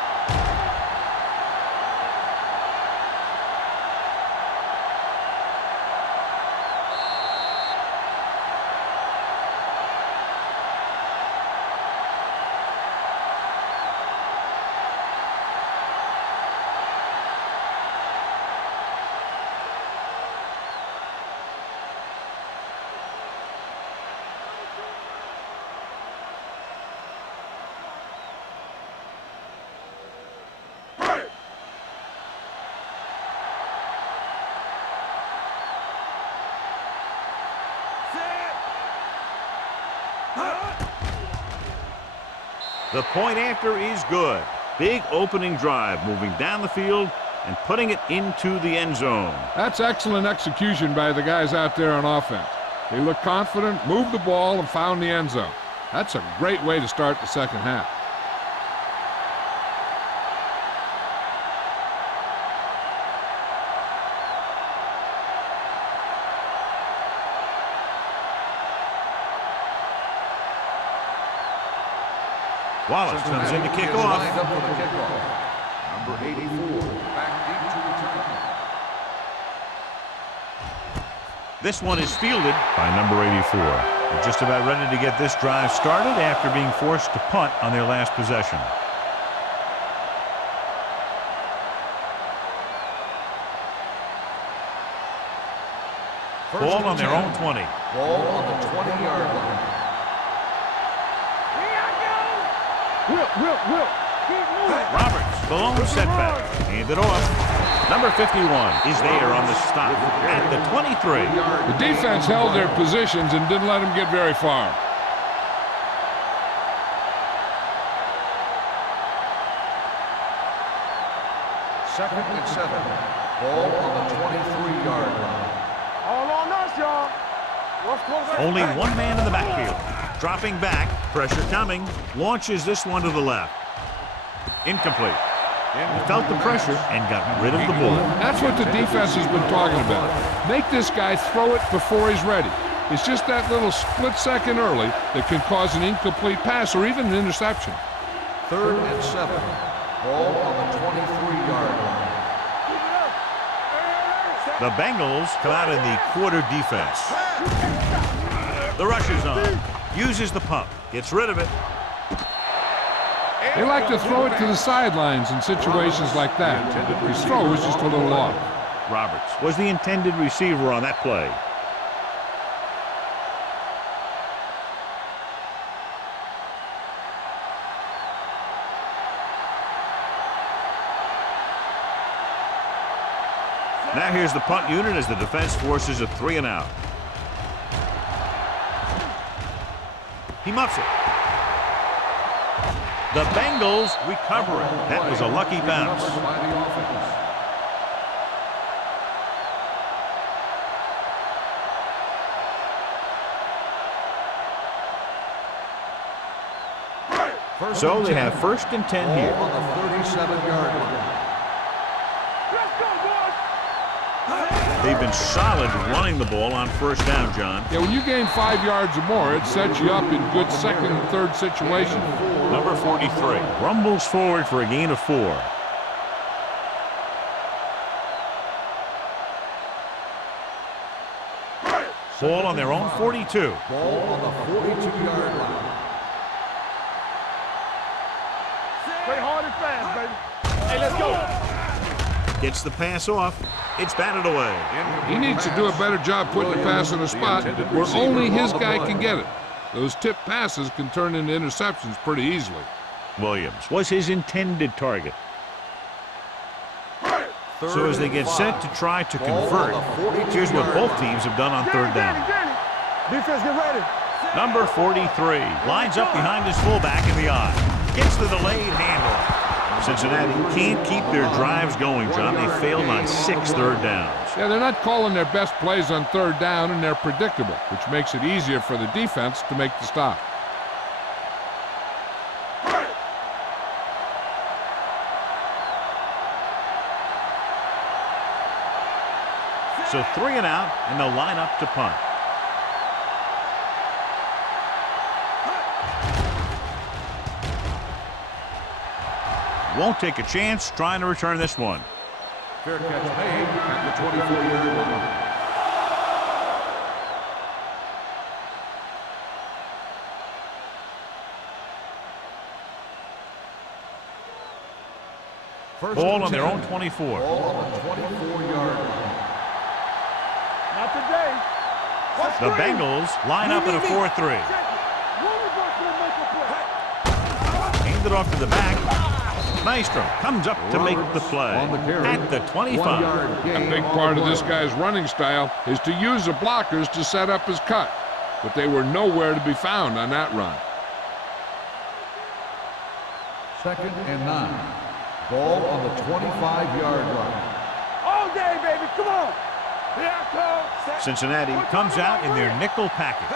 The point after is good. Big opening drive, moving down the field and putting it into the end zone. That's excellent execution by the guys out there on offense. They looked confident, moved the ball, and found the end zone. That's a great way to start the second half. Wallace comes in to kick off. Lined up for the kickoff. Number 84, back deep to return. This one is fielded by number 84. They're just about ready to get this drive started after being forced to punt on their last possession. Ball on their own 20. Ball on the 20-yard line. Will. Keep moving. Roberts, the lone setback. Hand it off. Number 51 is there on the stop at the 23. The defense held their positions and didn't let them get very far. Second and 7. Ball on the 23-yard line. All on us, y'all. Only one man in the backfield. Dropping back, pressure coming, launches this one to the left. Incomplete. He felt the pressure and got rid of the ball. That's what the defense has been talking about. Make this guy throw it before he's ready. It's just that little split second early that can cause an incomplete pass or even an interception. Third and 7. Ball on the 23-yard line. The Bengals come out in the quarter defense. The rush is on. Uses the pump. Gets rid of it. They like to throw it to the sidelines in situations like that. His throw was just a little off. Roberts was the intended receiver on that play. Now here's the punt unit as the defense forces a 3 and out. He muffs it. The Bengals recover it. That was a lucky bounce. So they have 1st and 10 here. On the 37-yard line. They've been solid running the ball on 1st down, John. Yeah, when you gain 5 yards or more, it sets you up in good 2nd and 3rd situations. Number 43 rumbles forward for a gain of 4. Ball on their own 42. Ball on the 42-yard line. Play hard and fast, baby. Hey, let's go. Gets the pass off. It's batted away. He needs to do a better job putting the pass in a spot where only his guy can get it. Those tip passes can turn into interceptions pretty easily. Williams was his intended target. So as they get set to try to convert, here's what both teams have done on 3rd down. Defense, get ready. Number 43 lines up behind his fullback in the eye. Gets the delayed handoff. Cincinnati can't keep their drives going, John. They failed on 6 3rd downs. Yeah, they're not calling their best plays on 3rd down, and they're predictable, which makes it easier for the defense to make the stop. So 3 and out, and they'll line up to punt. Won't take a chance trying to return this one. Fair catch made at the 24-yard line. Ball on their own 24. Ball on the 24-yard line. Not today. The Bengals line up in a 4-3. Hand it off to the back. Maestro comes up to make the play at the 25. A big part of this guy's running style is to use the blockers to set up his cut, but they were nowhere to be found on that run. 2nd and 9. Ball on the 25-yard line. All day, baby. Come on. Here I come. Cincinnati comes out in their nickel package.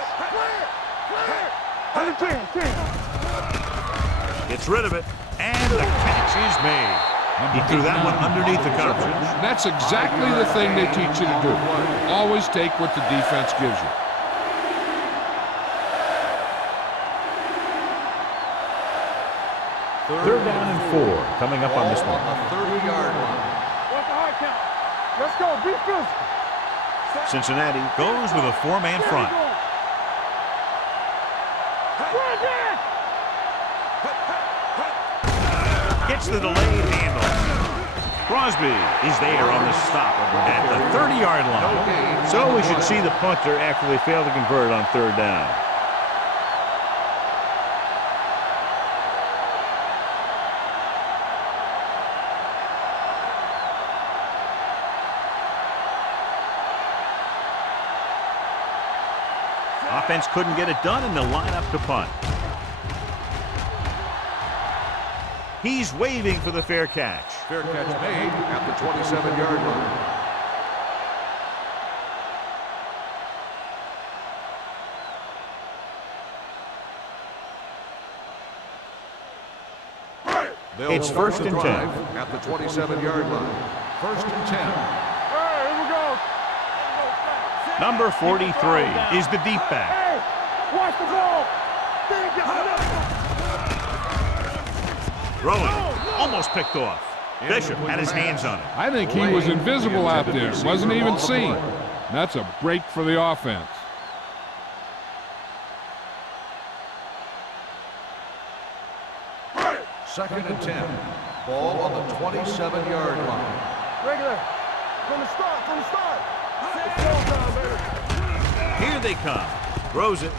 Clear. 10. Gets rid of it, and the catch is made. He threw that one underneath the coverage. That's exactly the thing they teach you to do. Always take what the defense gives you. Third down and 4 coming up on this one. On the 30-yard line. What's the hard count? Let's go. Be physical. Cincinnati goes with a 4-man front. Gets the delayed handle. Crosby is there on the stop at the 30-yard line. So we should see the punter after they fail to convert on 3rd down. Offense couldn't get it done, and they'll line up to punt. He's waving for the fair catch. Fair catch made at the 27-yard line. It's 1st and 10. At the 27-yard line. 1st and 10. Here we go. Number 43 is the deep back. Hey, watch the ball. Throwing, almost picked off. Bishop had his hands on it. I think he was invisible out there. Wasn't even seen. That's a break for the offense. Second and 10. Ball on the 27-yard line. Regular. From the start. It's showtime, baby. Here they come. Throws it.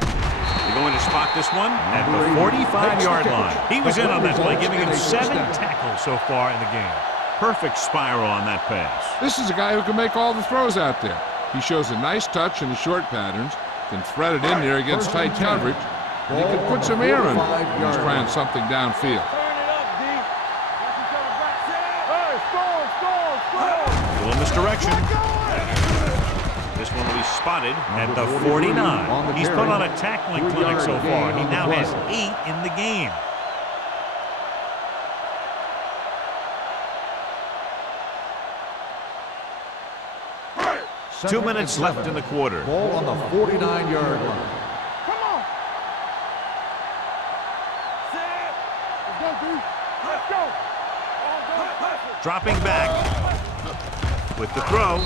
They're going to spot this one at the 45-yard line. He was in on that play, giving him 7 tackles so far in the game. Perfect spiral on that pass. This is a guy who can make all the throws out there. He shows a nice touch in the short patterns, can thread it in there against tight coverage, and he can put some air in it when he's trying something downfield. Turn it up, D. Watch each other back. Hey, score. A little misdirection. This one will be spotted at the 49. He's put on a tackling clinic so far. He now has 8 in the game. Second 2 minutes and 7. left in the quarter. Ball on the 49-yard line. Come on. Let's go, D. Let's go. Dropping back with the throw.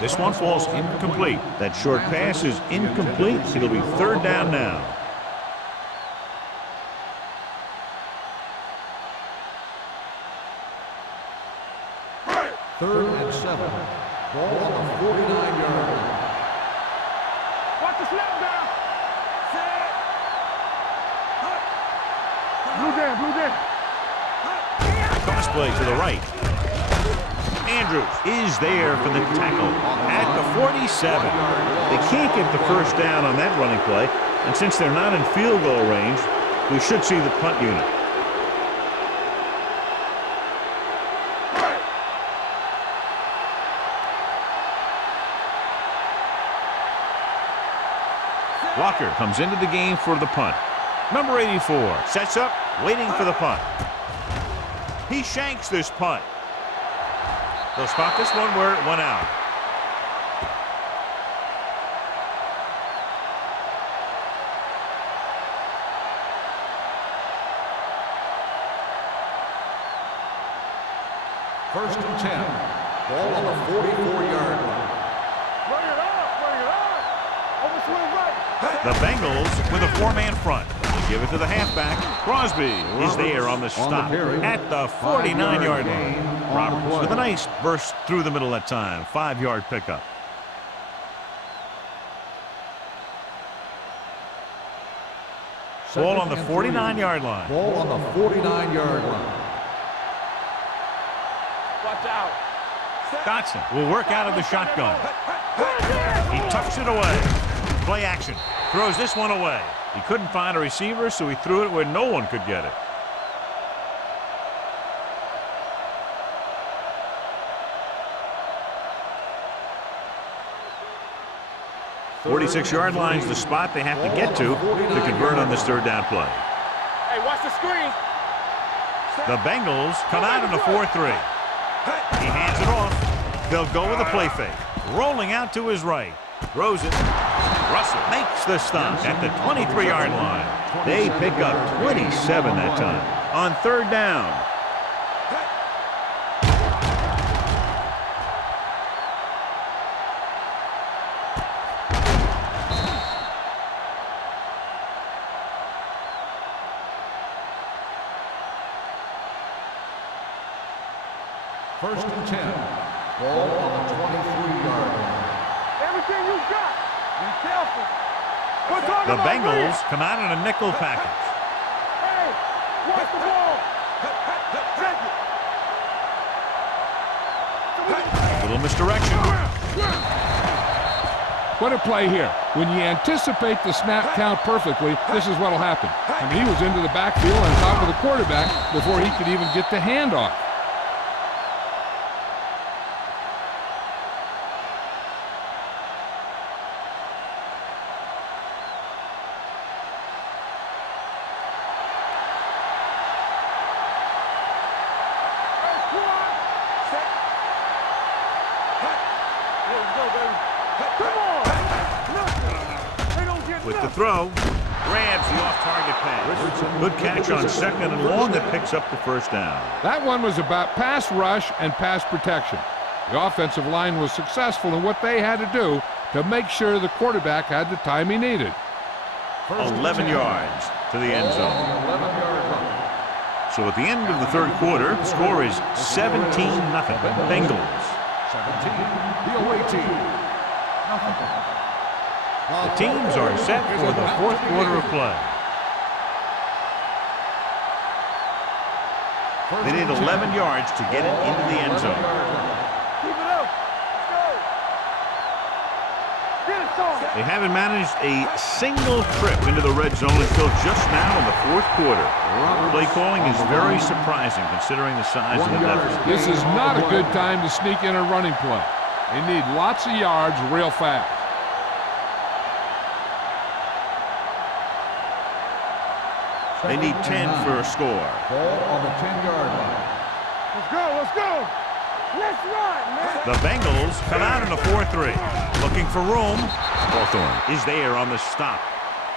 This one falls incomplete. That short pass is incomplete. It'll be 3rd down now. Third and 7. Ball on the 49-yard line. Watch the snap down. Blue down. Cross play to the right. Andrews is there for the tackle at the 47. They can't get the first down on that running play, and since they're not in field goal range, we should see the punt unit. Walker comes into the game for the punt. Number 84 sets up, waiting for the punt. He shanks this punt. They'll spot this one where it went out. First and 10. Ball on the 44-yard line. Bring it up. Overswing right. The Bengals with a 4-man front. They give it to the halfback. Crosby is there on the stop at the 49-yard line. Roberts with a nice burst through the middle that time. 5-yard pickup. Ball on the 49-yard line. Ball on the 49-yard line. Watch out. Dotson will work out of the shotgun. He tucks it away. Play action. Throws this one away. He couldn't find a receiver, so he threw it where no one could get it. .46-yard line's the spot they have to get to convert on this 3rd down play. Hey, watch the screen. The Bengals come out in a 4-3. He hands it off. They'll go with a play fake. Rolling out to his right. Throws it. Russell makes the stop at the 23-yard line. They pick up 27 that time. On 3rd down. First and 10. Ball on the 23-yard line. Everything you got. Be careful. The Bengals come out in a nickel package. Hey, watch the ball. Take it. Little misdirection. What a play here. When you anticipate the snap count perfectly, this is what will happen. I mean, he was into the backfield on top of the quarterback before he could even get the handoff. With the throw, grabs the off-target pass. Good catch on 2nd and long that picks up the 1st down. That one was about pass rush and pass protection. The offensive line was successful in what they had to do to make sure the quarterback had the time he needed. 11 yards to the end zone. 11-yard run. So at the end of the third quarter, the score is 17-0. Bengals. 17, the away team. The teams are set for the fourth quarter of play. They need 11 yards to get it into the end zone. Keep it up. Let's go. Get it started. They haven't managed a single trip into the red zone until just now in the fourth quarter. Play calling is very surprising considering the size of the deficit. This is not a good time to sneak in a running play. They need lots of yards real fast. They need 10 for a score. Ball on the 10-yard line. Let's go. Let's go. Let's run, man. The Bengals come out in a 4-3. Looking for room. Hawthorne is there on the stop.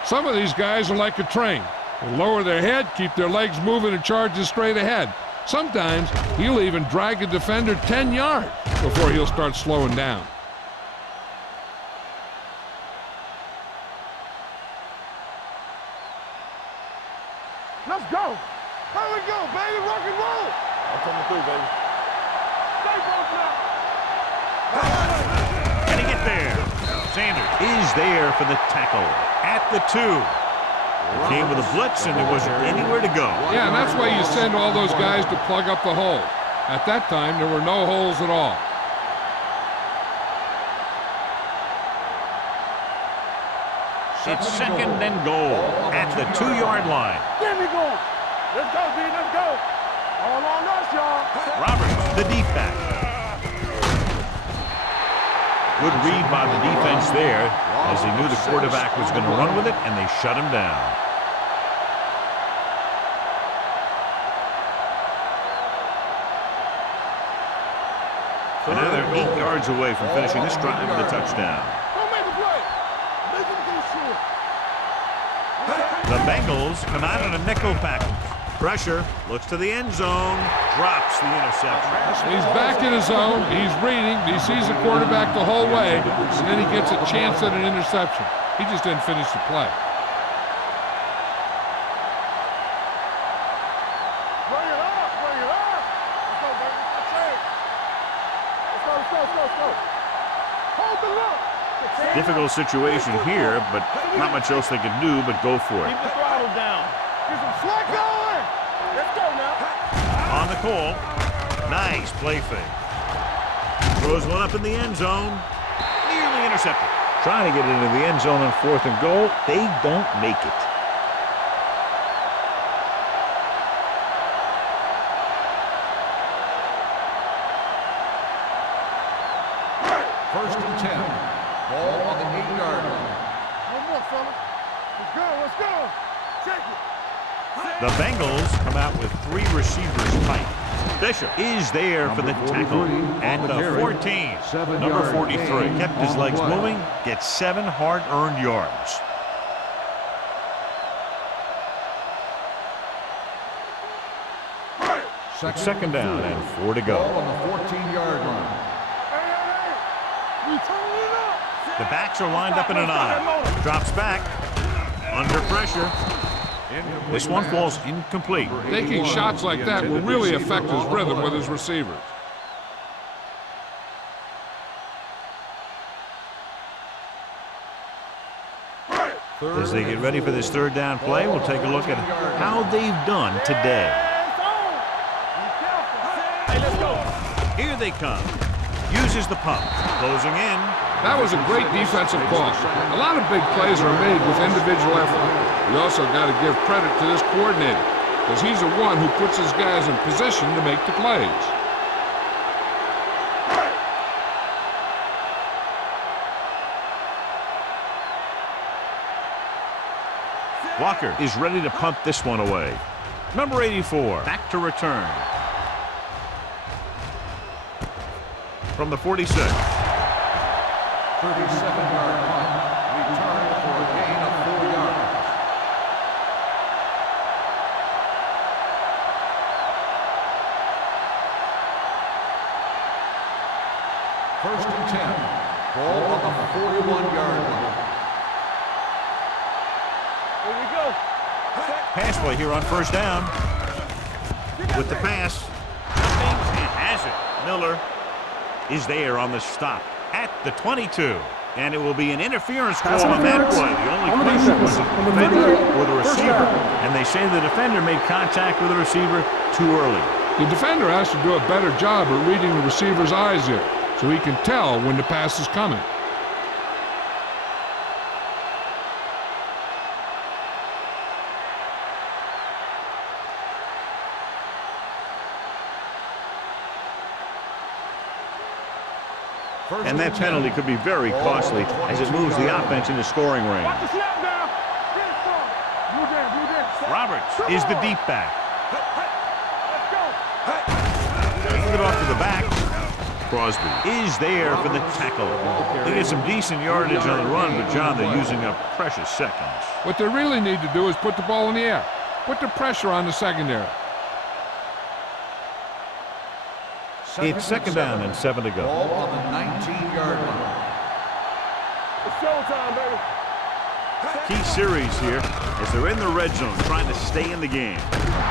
Some of these guys are like a train. They lower their head, keep their legs moving, and charge straight ahead. Sometimes he'll even drag a defender 10 yards before he'll start slowing down. Let's go. Here we go, baby. Rock and roll. I'm coming through, baby. Stay both now. Can he get there? Sanders is there for the tackle at the 2. It came with a blitz and there wasn't anywhere to go. Yeah, and that's why you send all those guys to plug up the hole. At that time, there were no holes at all. It's second and goal at the 2-yard line. Get me going. Let's go, D. Let's go. All on us, y'all. Roberts, the deep-back. Good read by the defense there as he knew the quarterback was going to run with it, and they shut him down. And now they're 8 yards away from finishing this drive with a touchdown. Don't make a play. Make him get short. The Bengals come out in a nickel package. Pressure, looks to the end zone, drops the interception. He's back in his zone. He's reading. He sees the quarterback the whole way, and then he gets a chance at an interception. He just didn't finish the play. Bring it up. Bring it up. Let's go, baby. That's it. Let's go, let's go, let's go, let's go. Hold the look. Difficult situation here, but not much else they can do but go for it. Keep the throttle down. Get some slack going. Let's go now. On the call, nice play fake. Throws one up in the end zone, nearly intercepted. Trying to get into the end zone on 4th and goal, they don't make it. First and 10. Ball on the 8-yard line. One more, fellas. Let's go, let's go. Take it. The Bengals come out with 3 receivers tight. Bishop is there for the tackle at the 14. Number 43 kept his legs moving, gets 7 hard-earned yards. It's second down and 4 to Ball go. on the 14-yard line. We turn it up. The backs are lined up in an I. Drops back, under pressure. This one falls incomplete. Taking shots like that will really affect his rhythm with his receivers. As they get ready for this third down play, we'll take a look at how they've done today. Hey, let's go. Here they come. Uses the pump. Closing in. That was a great defensive call. A lot of big plays are made with individual effort. You also got to give credit to this coordinator, because he's the one who puts his guys in position to make the plays. Walker is ready to punt this one away. Number 84, back to return. From the 46. 37-yard punt. Return for a gain of 4 yards. First and 10. Ball on the 41-yard line. Here we go. Pass play here on first down. with the pass. Jumping and has it. Miller is there on the stop at the 22. And it will be an interference call on that play. The only question was the defender or the receiver. And they say the defender made contact with the receiver too early. The defender has to do a better job of reading the receiver's eyes here, so he can tell when the pass is coming. And that penalty could be very costly as it moves the offense into scoring range. Roberts is the deep back. Hand it off to the back. Crosby is there for the tackle. They get some decent yardage on the run, but John, they're using up precious seconds. What they really need to do is put the ball in the air. Put the pressure on the secondary. It's second down and 7 to go. Ball on the 19-yard line. It's showtime, baby. Key series here as they're in the red zone trying to stay in the game.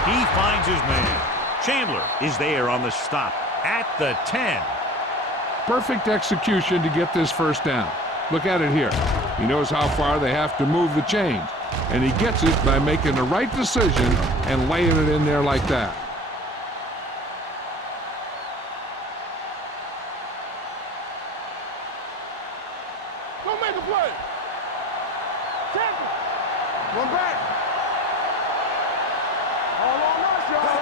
He finds his man. Chandler is there on the stop at the 10. Perfect execution to get this first down. Look at it here. He knows how far they have to move the chains, and he gets it by making the right decision and laying it in there like that. Go make a play. Tackle. One back. All on us, y'all.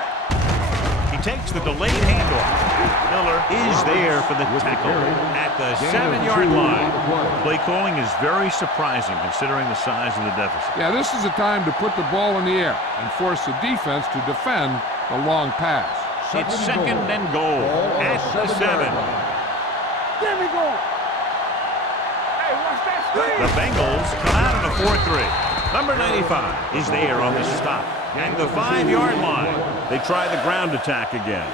He takes the delayed handoff. Miller is there for the tackle at the 7-yard line. Play calling is very surprising considering the size of the deficit. Yeah, this is the time to put the ball in the air and force the defense to defend the long pass. It's second and goal at the 7. There we go. Hey, watch that screen. The Bengals come out on a 4-3. Number 95 is there on the stop at the 5-yard line. They try the ground attack again.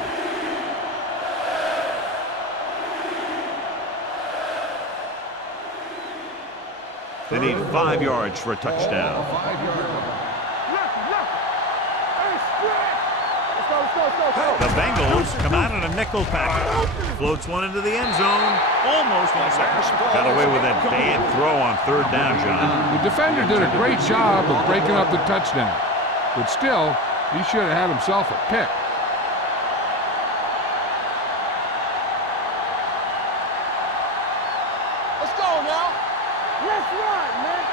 They need 5 yards for a touchdown. 5-yard line. Hey, stretch. Let's go. The Bengals come out in a nickel package. Floats one into the end zone. Almost intercepted. Got away with that bad throw on 3rd down, John. The defender did a great job of breaking up the touchdown, but still, he should have had himself a pick. Let's go now. Let's run, man.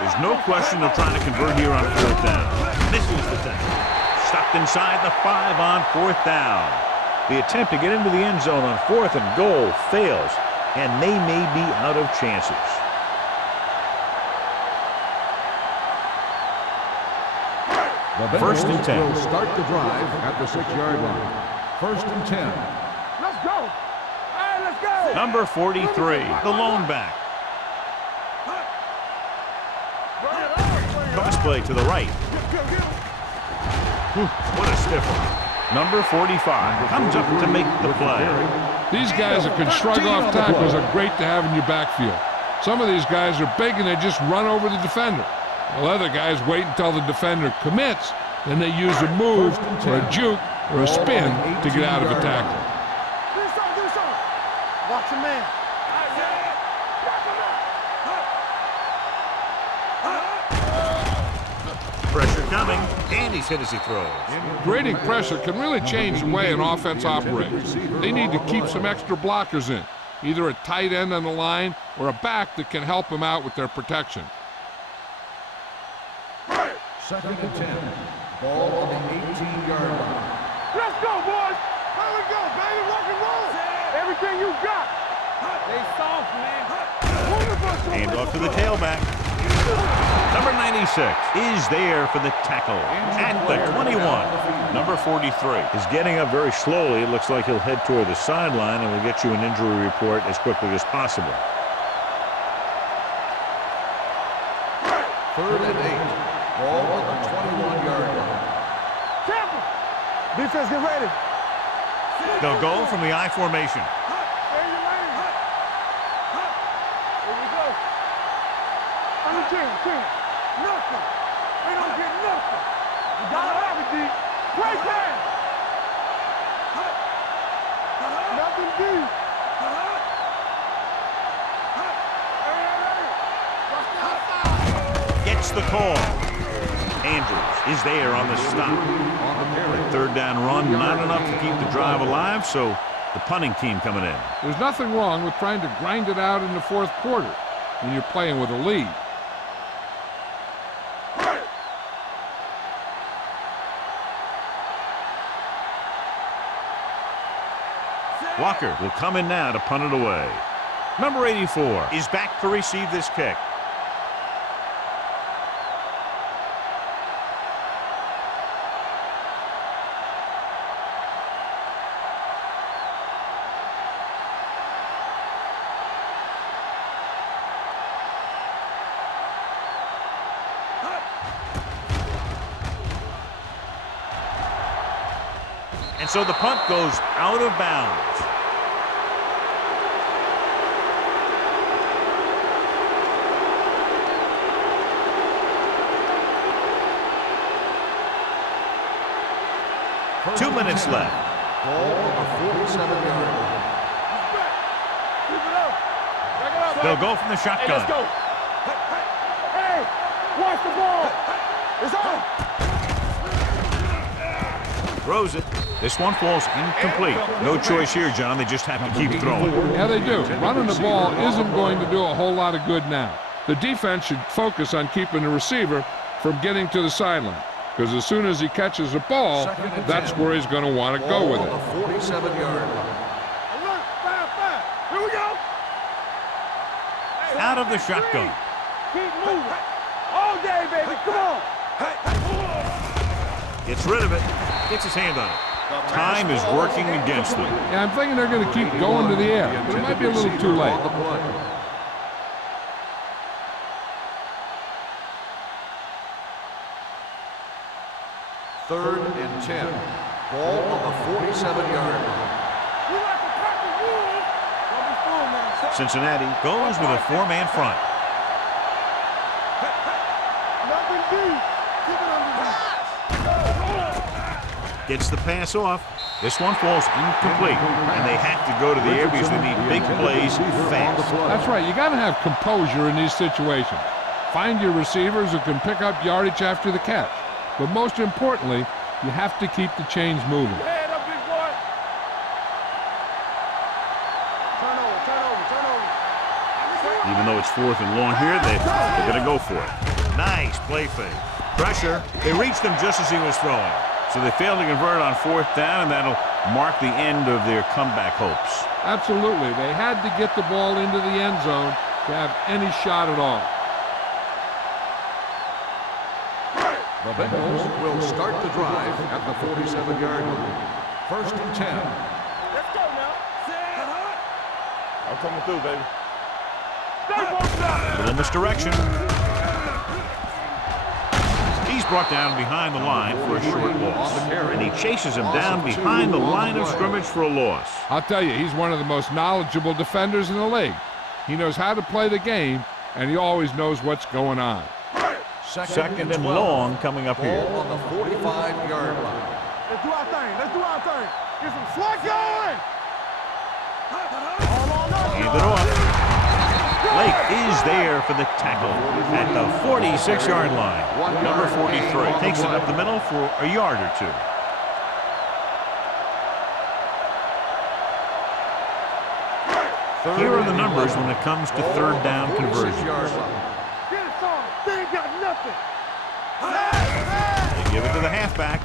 There's no question they're trying to convert here on 4th down. Misses the tackle. Stopped inside the 5 on 4th down. The attempt to get into the end zone on 4th and goal fails, and they may be out of chances. The Bengals 1st and 10. will start the drive at the 6-yard line. 1st and 10. Let's go. Hey, let's go. Number 43, the lone back. Cross play to the right. What a stiffer. Number 45 comes up to make the play. These guys that can shrug off tackles are great to have in your backfield. Some of these guys are big and they just run over the defender. While other guys wait until the defender commits, then they use a move or a juke or a spin to get out of a tackle. Do something. Watch a man. Pressure coming, and he's hit as he throws. Creating pressure can really change the way an offense operates. They need to keep some extra blockers in, either a tight end on the line or a back that can help them out with their protection. 2nd and 10. Ball on the 18-yard line. Let's go, boys. Here we go, baby. Rock and roll. Everything you got. They soft, man. Hand off to the tailback. Number 96 is there for the tackle at the 21. Number 43 is getting up very slowly. It looks like he'll head toward the sideline, and we'll get you an injury report as quickly as possible. 3rd and 8. Ball on the 21-yard line. Tampa. Defense, get ready. They'll go from the I formation. There you lane. Here we go. Under 10. Nothing. They don't get nothing. You gotta have it, D. Play pass. Nothing deep. Gets the call. Andrews is there on the stop. The third down run, not enough to keep the drive alive, so the punting team coming in. There's nothing wrong with trying to grind it out in the fourth quarter when you're playing with a lead. Walker will come in now to punt it away. Number 84 is back to receive this kick. And so the punt goes out of bounds. First 2 minutes 10. left. Ball on the 47-yard line. Keep it up. Back it up. They'll go from the Hey, shotgun. let's go. Hey, watch the ball. It's on. Throws it. This one falls incomplete. No choice here, John. They just have to keep throwing. Yeah, they do. Running the ball isn't going to do a whole lot of good now. The defense should focus on keeping the receiver from getting to the sideline, because as soon as he catches the ball, that's where he's going to want to go with it. Ball on the 47-yard line. Alert. Fire. Here we go. Out of the shotgun. Keep moving. All day, baby. Come on. Gets rid of it. Gets his hand on it. Time is working against them. Yeah, I'm thinking they're going to keep going to the air, but it might be a little too late. Third and 10. Ball on the 47-yard line. We like to crack the rules. Don't be fooled, man. Cincinnati goes with a four-man front. Nothing deep. Keep it underneath. Gets the pass off. This one falls incomplete, and they have to go to the air because they need big plays fast. That's right. You got to have composure in these situations. Find your receivers who can pick up yardage after the catch. But most importantly, you have to keep the chains moving. Head up, big boy. Turn over. Even though it's fourth and long here, they're going to go for it. Nice play fake. Pressure. They reached him just as he was throwing. So they failed to convert on fourth down, and that'll mark the end of their comeback hopes. Absolutely. They had to get the ball into the end zone to have any shot at all. The Bengals will start the drive at the 47-yard line. First and 10. Let's go now. I'm coming through, baby. Stay focused up. Little misdirection. He's brought down behind the line for a short loss. And he chases him down behind the line of scrimmage for a loss. I'll tell you, he's one of the most knowledgeable defenders in the league. He knows how to play the game, and he always knows what's going on. Second and long coming up here. Ball on the 45-yard line. Let's do our thing. Get some slack going. All on us. Hand it off. Blake is there for the tackle at the 46-yard line. Number 43 takes it up the middle for a yard or two. Here are the numbers when it comes to third down conversions. Get it, son. They ain't got nothing. They give it to the halfback.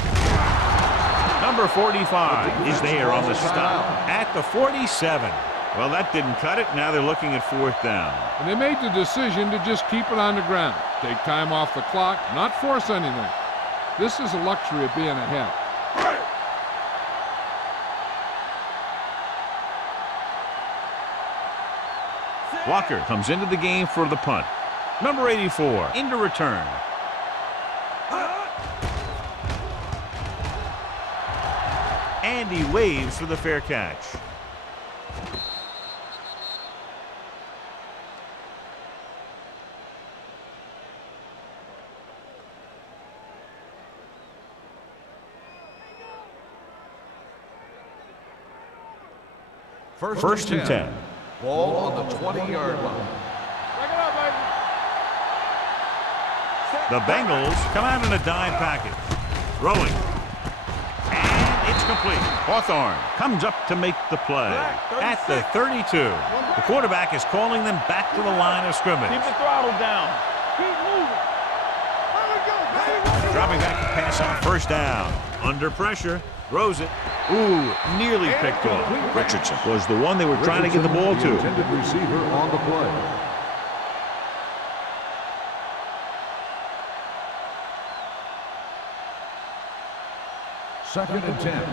Number 45 is there on the stop at the 47. Well, that didn't cut it. Now they're looking at fourth down. And they made the decision to just keep it on the ground. Take time off the clock, not force anything. This is a luxury of being ahead. Walker comes into the game for the punt. Number 84 into return. And he waves for the fair catch. First and 10. Ball on the 20-yard line. Break it up, baby. The Bengals come out in a dime package. Throwing. And it's complete. Hawthorne comes up to make the play at the 32. The quarterback is calling them back to the line of scrimmage. Keep the throttle down. Keep moving. Let it go, baby. Dropping back to pass on first down. Under pressure. Throws it. Ooh, nearly picked off. Richardson was the one they were trying to get the ball to. Intended receiver on the play. Second and 10.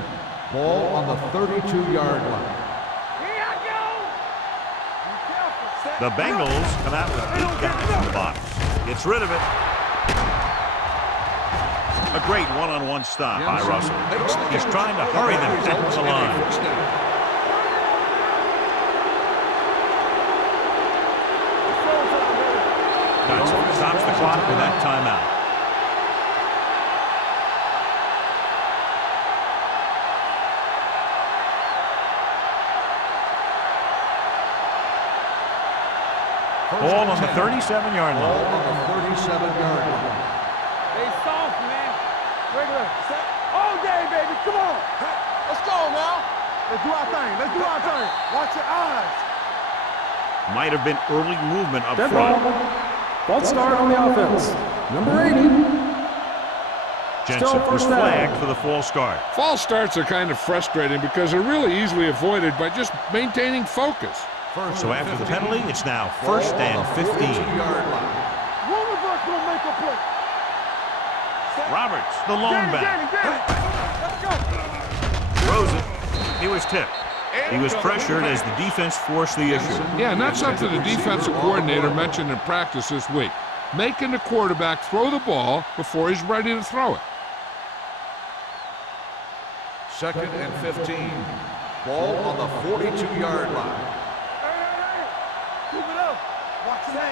Ball on the 32-yard line. Here I go. Be careful. The Bengals come out with 8 guys in the box. Gets rid of it. A great one-on-one stop by Russell. He's trying to hurry them back to the line. Johnson stops the clock with that timeout. Ball on the 37-yard line. Ball on the 37-yard line. Stay soft, man. Regular. All day, baby. Come on. Let's go now. Let's do our thing. Let's do our thing. Watch your eyes. Might have been early movement up Dead front. ball. False start on the offense. Number 80. Jensen Still was first down. flagged for the false start. False starts are kind of frustrating because they're really easily avoided by just maintaining focus. So after the penalty, it's now first and 15. One of us will make a play. Roberts, the lone back, Let's go. throws it. He was tipped. He was pressured as the defense forced the issue. Yeah, and that's something the defensive coordinator mentioned in practice this week. Making the quarterback throw the ball before he's ready to throw it. Second and 15. Ball on the 42-yard line.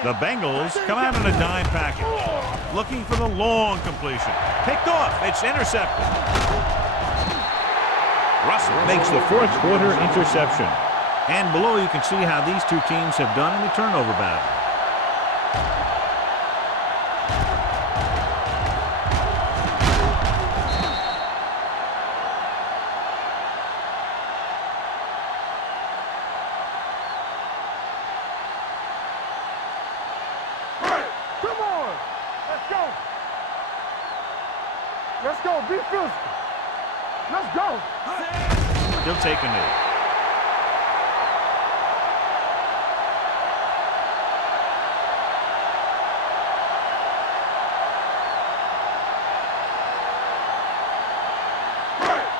The Bengals come out in a dime package, looking for the long completion. Picked off. It's intercepted. Russell makes the fourth quarter interception. And below you can see how these two teams have done in the turnover battle. Come on. Let's go. Let's go. Be physical. Let's go. He'll take a knee.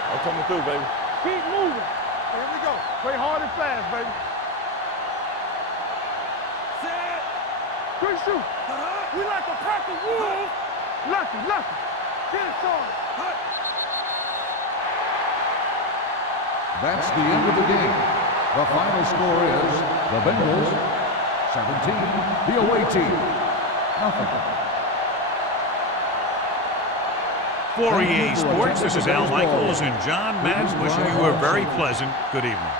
I'm coming through, baby. Keep moving. Here we go. Play hard and fast, baby. Set. Good shoot. We like a pack of wolves. Lucky. Get it, Sean. That's the end of the game. The final score is the Bengals 17, the away team nothing. For EA Sports, this is Al Michaels and John Madden wishing you a very pleasant good evening.